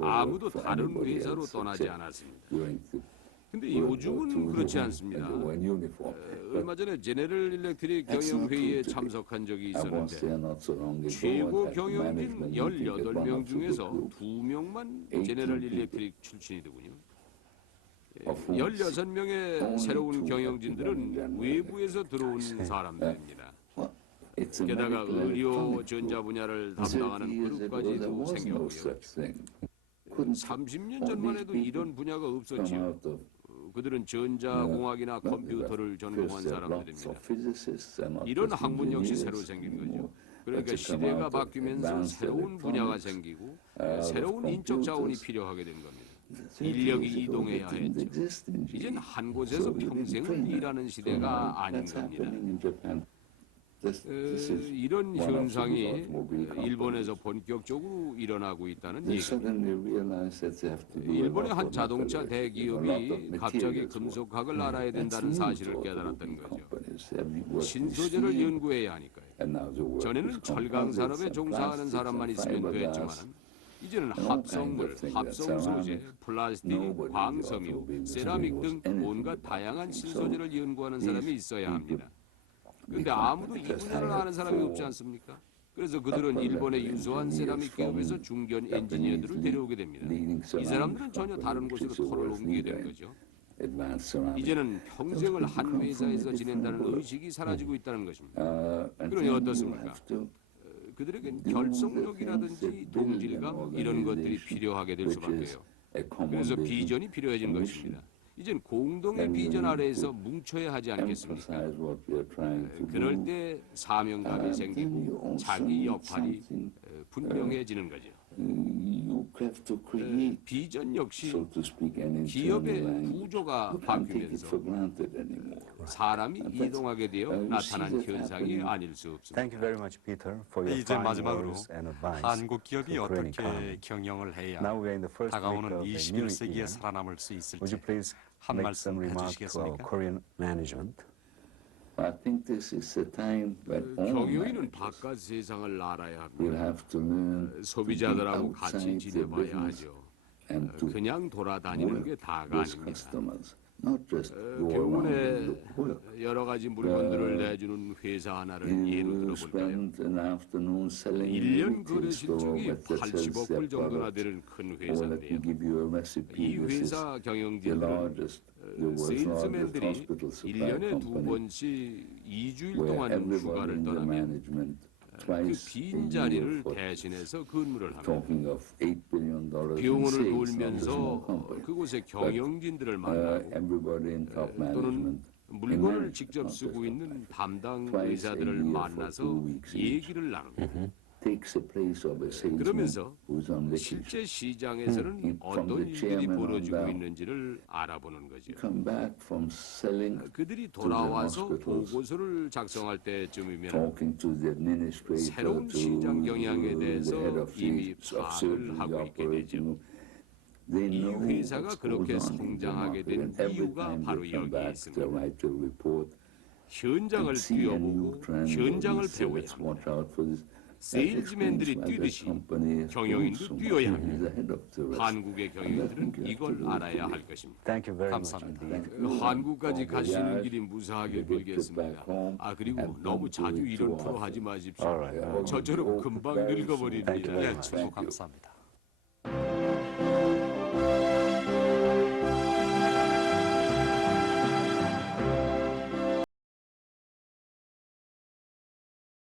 아무도 다른 회사로 떠나지 않았습니다. 근데 요즘은 그렇지 않습니다. 얼마 전에 제네럴 일렉트릭 경영회의에 참석한 적이 있었는데 최고 경영진 18명 중에서 2명만 제네럴 일렉트릭 출신이더군요. 16명의 새로운 경영진들은 외부에서 들어온 사람들입니다. 게다가 의료 전자 분야를 담당하는 그룹까지도 생겼고요. 30년 전만 해도 이런 분야가 없었지요. 그들은 전자공학이나 컴퓨터를 전공한 사람들입니다. 이런 학문 역시 새로 생긴 거죠. 그러니까 시대가 바뀌면서 새로운 분야가 생기고 새로운 인적 자원이 필요하게 된 겁니다. 인력이 이동해야 했죠. 이젠 한 곳에서 평생을 일하는 시대가 아닌 겁니다. 이런 현상이 일본에서 본격적으로 일어나고 있다는 얘기입니다. 일본의 한 자동차 대기업이 갑자기 금속학을 알아야 된다는 사실을 깨달았던 거죠. 신소재를 연구해야 하니까요. 전에는 철강 산업에 종사하는 사람만 있으면 됐지만 이제는 합성물, 합성소재, 플라스틱, 광섬유, 세라믹 등 온갖 다양한 신소재를 연구하는 사람이 있어야 합니다. 그런데 아무도 이 분야를 아는 사람이 없지 않습니까? 그래서 그들은 일본의 유수한 세라믹 기업에서 중견 엔지니어들을 데려오게 됩니다. 이 사람들은 전혀 다른 곳으로 터를 옮기게 되는 거죠. 이제는 평생을 한 회사에서 지낸다는 의식이 사라지고 있다는 것입니다. 그러니 어떻습니까? 그들에겐 결속력이라든지 동질감 이런 것들이 필요하게 될 수밖에요. 그래서 비전이 필요해진 것입니다. 이젠 공동의 비전 아래에서 뭉쳐야 하지 않겠습니까? 그럴 때 사명감이 생기고 자기 역할이 분명해지는 거죠. 비전 역시 기업의 구조가 바뀌면서 사람이 이동하게 되어 나타난 현상이 아닐 수 없습니다. Thank you very much, Peter, for your 이제 fine 마지막으로 words and advice 한국 기업이 to Korean 어떻게 economy. 경영을 해야 Now we are in the first week 다가오는 of the new 21세기에 year. 살아남을 수 Would 있을지 you please 한 make 말씀 some remarks to our 해주시겠습니까? Korean management? I think this is a time when all 경영인은 managers 바깥 세상을 알아야 will 합니다. have to learn to be 소비자들하고 같이 outside the 지내봐야 business 하죠. and to 그냥 돌아다니는 게 work 다가 with 아닙니다. customers. 교문에 여러 가지 물건들을 내주는 회사 하나를 예로 들어볼까요? 1년 거래 실적이 80억 불 정도나 되는 큰 회사인데요. 이 회사 경영진들은 세일즈맨들이 1년에 2번씩 2주일 동안 휴가를 떠나면 그 빈 자리를 대신해서 근무를 합니다. 병원을 돌면서 그곳의 경영진들을 만나고 또는 물건을 직접 쓰고 있는 담당 의사들을 만나서 얘기를 나눕니다. 그러면서 실제 시장에서는 어떤 일들이 벌어지고 있는지를 알아보는 거죠. 그들이 돌아와서 보고서를 작성할 때쯤이면 새로운 시장 경향에 대해서 이미 파악을 하고 있게 되죠. 이 회사가 그렇게 성장하게 된 이유가 바로 여기에 있습니다. 현장을 뛰어보고 현장을 배워야 합니다. 세일즈맨들이 뛰듯이 경영인도 뛰어야 합니다. 한국의 경영인들은 이걸 알아야 할 것입니다. 감사합니다. 한국까지 가시는 길이 무사하게 빌겠습니다. 그리고 너무 자주 이런 프로 하지 마십시오. 저처럼 금방 늙어버립니다. 충분 감사합니다.